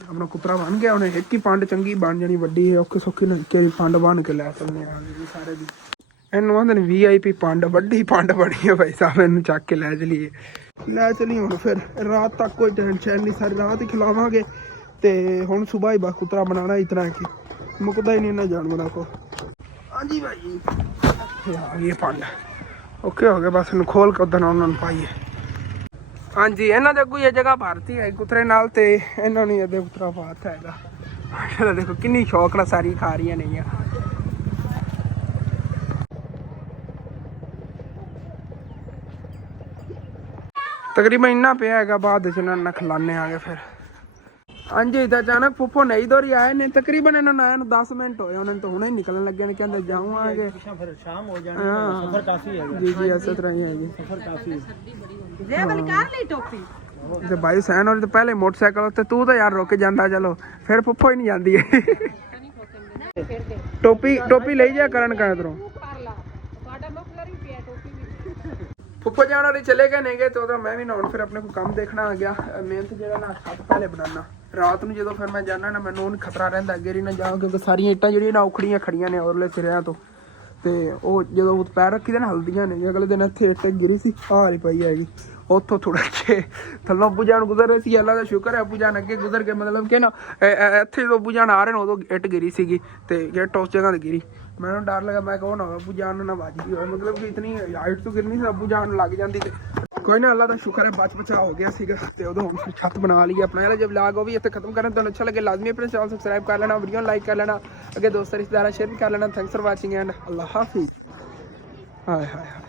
ਆਪਣਾ ਕੁਤਰਾ ਬਣ ਗਿਆ ਉਹਨੇ ਇੱਕ ਹੀ ਪੰਡ ਚੰਗੀ ਬਣ ਜਾਣੀ ਵੱਡੀ ਔਖੀ ਸੌਖੀ ਨਾ ਇੱਕ ਪੰਡ ਬਣ ਕੇ ਲੈ ਸਕਦੇ ਆ ਸਾਰੇ ਦੀ ਇਹਨੂੰ ਆਂਦੇ ਨੇ VIP ਪੰਡ, ਵੱਡੀ ਪੰਡ ਬਣੀ ਹੈ ਭਾਈ ਸਾਹਿਬ, ਇਹਨੂੰ ਚੱਕ ਕੇ ਲੈ ਚਲੀਏ ਹੁਣ ਫਿਰ ਰਾਤ ਤੱਕ ਕੋਈ ਟੈਨਸ਼ਨ ਨਹੀਂ, ਸਾਰੀ ਰਾਤ ਹੀ ਖਿਲਾਵਾਂਗੇ ਤੇ ਹੁਣ ਸਵੇਰ ਹੀ ਬਸ ਕੁਤਰਾ ਬਣਾਣਾ ਇਤਨਾ ਕਿ ਮੁੱਕਦਾ ਹੀ ਨਹੀਂ ਨਾ ਜਾਨਵਰਾਂ ਕੋ। ਹਾਂਜੀ ਭਾਈ ਆ ਗਈ ਪੰਡ, ਓਕੇ ਹੋ ਗਿਆ, ਬਸ ਇਹਨੂੰ ਖੋਲ ਕੇ ਉਦੋਂ ਉਹਨਾਂ ਨੂੰ ਪਾਈਏ। ਹਾਂਜੀ ਇਹਨਾਂ ਦੇ ਕੋਈ ਇਹ ਜਗ੍ਹਾ ਭਰਤੀ ਹੈ ਕੁਤਰੇ ਨਾਲ ਤੇ ਇਹਨਾਂ ਨੇ ਇਹਦੇ ਕੁਤਰਾ ਪਾਤਾ ਹੈਗਾ। ਚਲੋ ਦੇਖੋ ਕਿੰਨੀ ਸ਼ੌਕ ਨਾਲ ਸਾਰੀ ਖਾ ਰਹੀਆਂ ਨਹੀਂ ਆ। ਤਕਰੀਬਨ ਇੰਨਾ ਪਿਆ ਹੈਗਾ, ਬਾਅਦ ਚ ਇਹਨਾਂ ਨੂੰ ਖਿਲਾਣੇ ਆ ਗਏ ਫਿਰ। ਹਾਂਜੀ ਤਾਂ ਅਚਾਨਕ ਫੁੱਫੋ ਨਹੀਂ ਦੋਰੀ ਆਏ ਨੇ, ਤਕਰੀਬਨ ਇਹਨਾਂ ਨੂੰ ਆਇਆ ਨੂੰ 10 ਮਿੰਟ ਹੋਏ, ਉਹਨਾਂ ਨੇ ਤਾਂ ਹੁਣੇ ਹੀ ਨਿਕਲਣ ਲੱਗੇ ਨੇ, ਕਹਿੰਦੇ ਜਾਵਾਂਗੇ ਫਿਰ ਸ਼ਾਮ ਹੋ ਜਾਣੀ, ਸਫ਼ਰ ਕਾਫੀ ਹੈਗਾ ਜੀ ਜੀ ਇਸੇ ਤਰ੍ਹਾਂ ਹੀ ਹੈਗੀ ਸਫ਼ਰ ਕਾਫੀ। ਜੇ ਬਲ ਕਰ ਲਈ ਟੋਪੀ ਤੇ ਭਾਈ ਸੈਨ ਹੋਰੀ ਤਾਂ ਪਹਿਲੇ ਮੋਟਰਸਾਈਕਲ ਉੱਤੇ, ਤੂੰ ਤਾਂ ਯਾਰ ਰੁਕ ਜਾਂਦਾ, ਚਲੋ ਫਿਰ ਫੁੱਫੋ ਹੀ ਨਹੀਂ ਜਾਂਦੀ ਹੈ। ਟੋਪੀ ਲਈ ਜਾ ਕਰਨ ਕਾ ਇਧਰੋਂ ਕਰ ਲਾ, ਤੁਹਾਡਾ ਮਫਲਰ ਹੀ ਪਿਆ ਟੋਪੀ ਵਿੱਚ। ਫੁੱਫੋ ਜਾਣ ਵਾਲੇ ਚਲੇ ਗਏ ਨੇਗੇ ਤੇ ਉਧਰ ਮੈਂ ਵੀ ਨਾ ਹੁਣ ਫਿਰ ਆਪਣੇ ਕੋਈ ਕੰਮ ਦੇਖਣਾ ਆ ਗਿਆ। ਮਿਹਨਤ ਜਿਹੜਾ ਨਾ ਛੱਤ ਪਹਿਲੇ ਬਣਾਉਣਾ, ਰਾਤ ਨੂੰ ਜਦੋਂ ਫਿਰ ਮੈਂ ਜਾਣਾ ਨਾ ਮੈਨੂੰ ਉਹਨੂੰ ਖਤਰਾ ਰਹਿੰਦਾ ਅੱਗੇ ਨਾ ਜਾਵਾਂ, ਕਿਉਂਕਿ ਸਾਰੀਆਂ ਇੱਟਾਂ ਜਿਹੜੀਆਂ ਨਾ ਉਖੜੀਆਂ ਖੜੀਆਂ ਨੇ ਔਰਲੇ ਸਿਰਿਆਂ ਤੋਂ, ਤੇ ਉਹ ਜਦੋਂ ਪੈਰ ਰੱਖੀ ਦੇ ਨਾ ਹਲਦੀਆਂ ਨੇ। ਅਗਲੇ ਦਿਨ ਇੱਥੇ ਇੱਟ ਗਿਰੀ ਸੀ, ਆ ਰਹੀ ਪਈ ਹੈਗੀ, ਉੱਥੋਂ ਥੋੜਾ ਕੇ ਥੱਲੋਂ ਅੱਬੂ ਜਾਨ ਗੁਜ਼ਰ ਰਹੇ ਸੀ, ਅੱਲਾ ਦਾ ਸ਼ੁਕਰ ਹੈ ਅੱਬੂ ਜਾਨ ਅੱਗੇ ਗੁਜ਼ਰ ਕੇ, ਮਤਲਬ ਕਿ ਨਾ ਇੱਥੇ ਜਦੋਂ ਅੱਬੂ ਜਾਨ ਆ ਰਹੇ ਨੇ ਉਦੋਂ ਇੱਟ ਗਿਰੀ ਸੀਗੀ ਤੇ ਗਿੱਟ ਉਸ ਜਗ੍ਹਾ ਤੇ ਗਿਰੀ। ਮੈਨੂੰ ਡਰ ਲੱਗਾ, ਮੈਂ ਕਹੋ ਨਾ ਅੱਬੂ ਜਾਨ ਨਾ ਵੱਜ ਗਈ ਹੋਵੇ, ਮਤਲਬ ਕਿ ਇਤਨੀ ਹਾਈਟ ਤੋਂ ਗਿਰਨੀ ਸੀ, ਅੱਬੂ ਜਾਨ ਲੱਗ ਜਾਂਦੀ ਤੇ ਕੋਈ ਨਾ, ਅੱਲਾ ਦਾ ਸ਼ੁਕਰ ਹੈ ਬਚ ਬਚਾ ਹੋ ਗਿਆ ਸੀਗਾ। ਤੇ ਉਦੋਂ ਹੁਣ ਫਿਰ ਛੱਤ ਬਣਾ ਲਈ ਆਪਣਾ। ਯਾਰ ਜਬ ਵਲੌਗ ਉਹ ਵੀ ਇੱਥੇ ਖਤਮ ਕਰਨ, ਤੁਹਾਨੂੰ ਅੱਛਾ ਲੱਗੇ ਲਾਜ਼ਮੀ ਆਪਣੇ ਚੈਨਲ ਸਬਸਕ੍ਰਾਈਬ ਕਰ ਲੈਣਾ, ਵੀਡੀਓ ਲਾਈਕ ਕਰ ਲੈਣਾ, ਅੱਗੇ ਦੋਸਤਾਂ ਰਿਸ਼ਤੇਦਾਰਾਂ ਸ਼ੇਅਰ ਵੀ ਕਰ ਲੈਣਾ। ਥੈਂਕਸ ਫॉर ਵਾचिंग एंड अल्लाह हाफिज़। हाय हाय।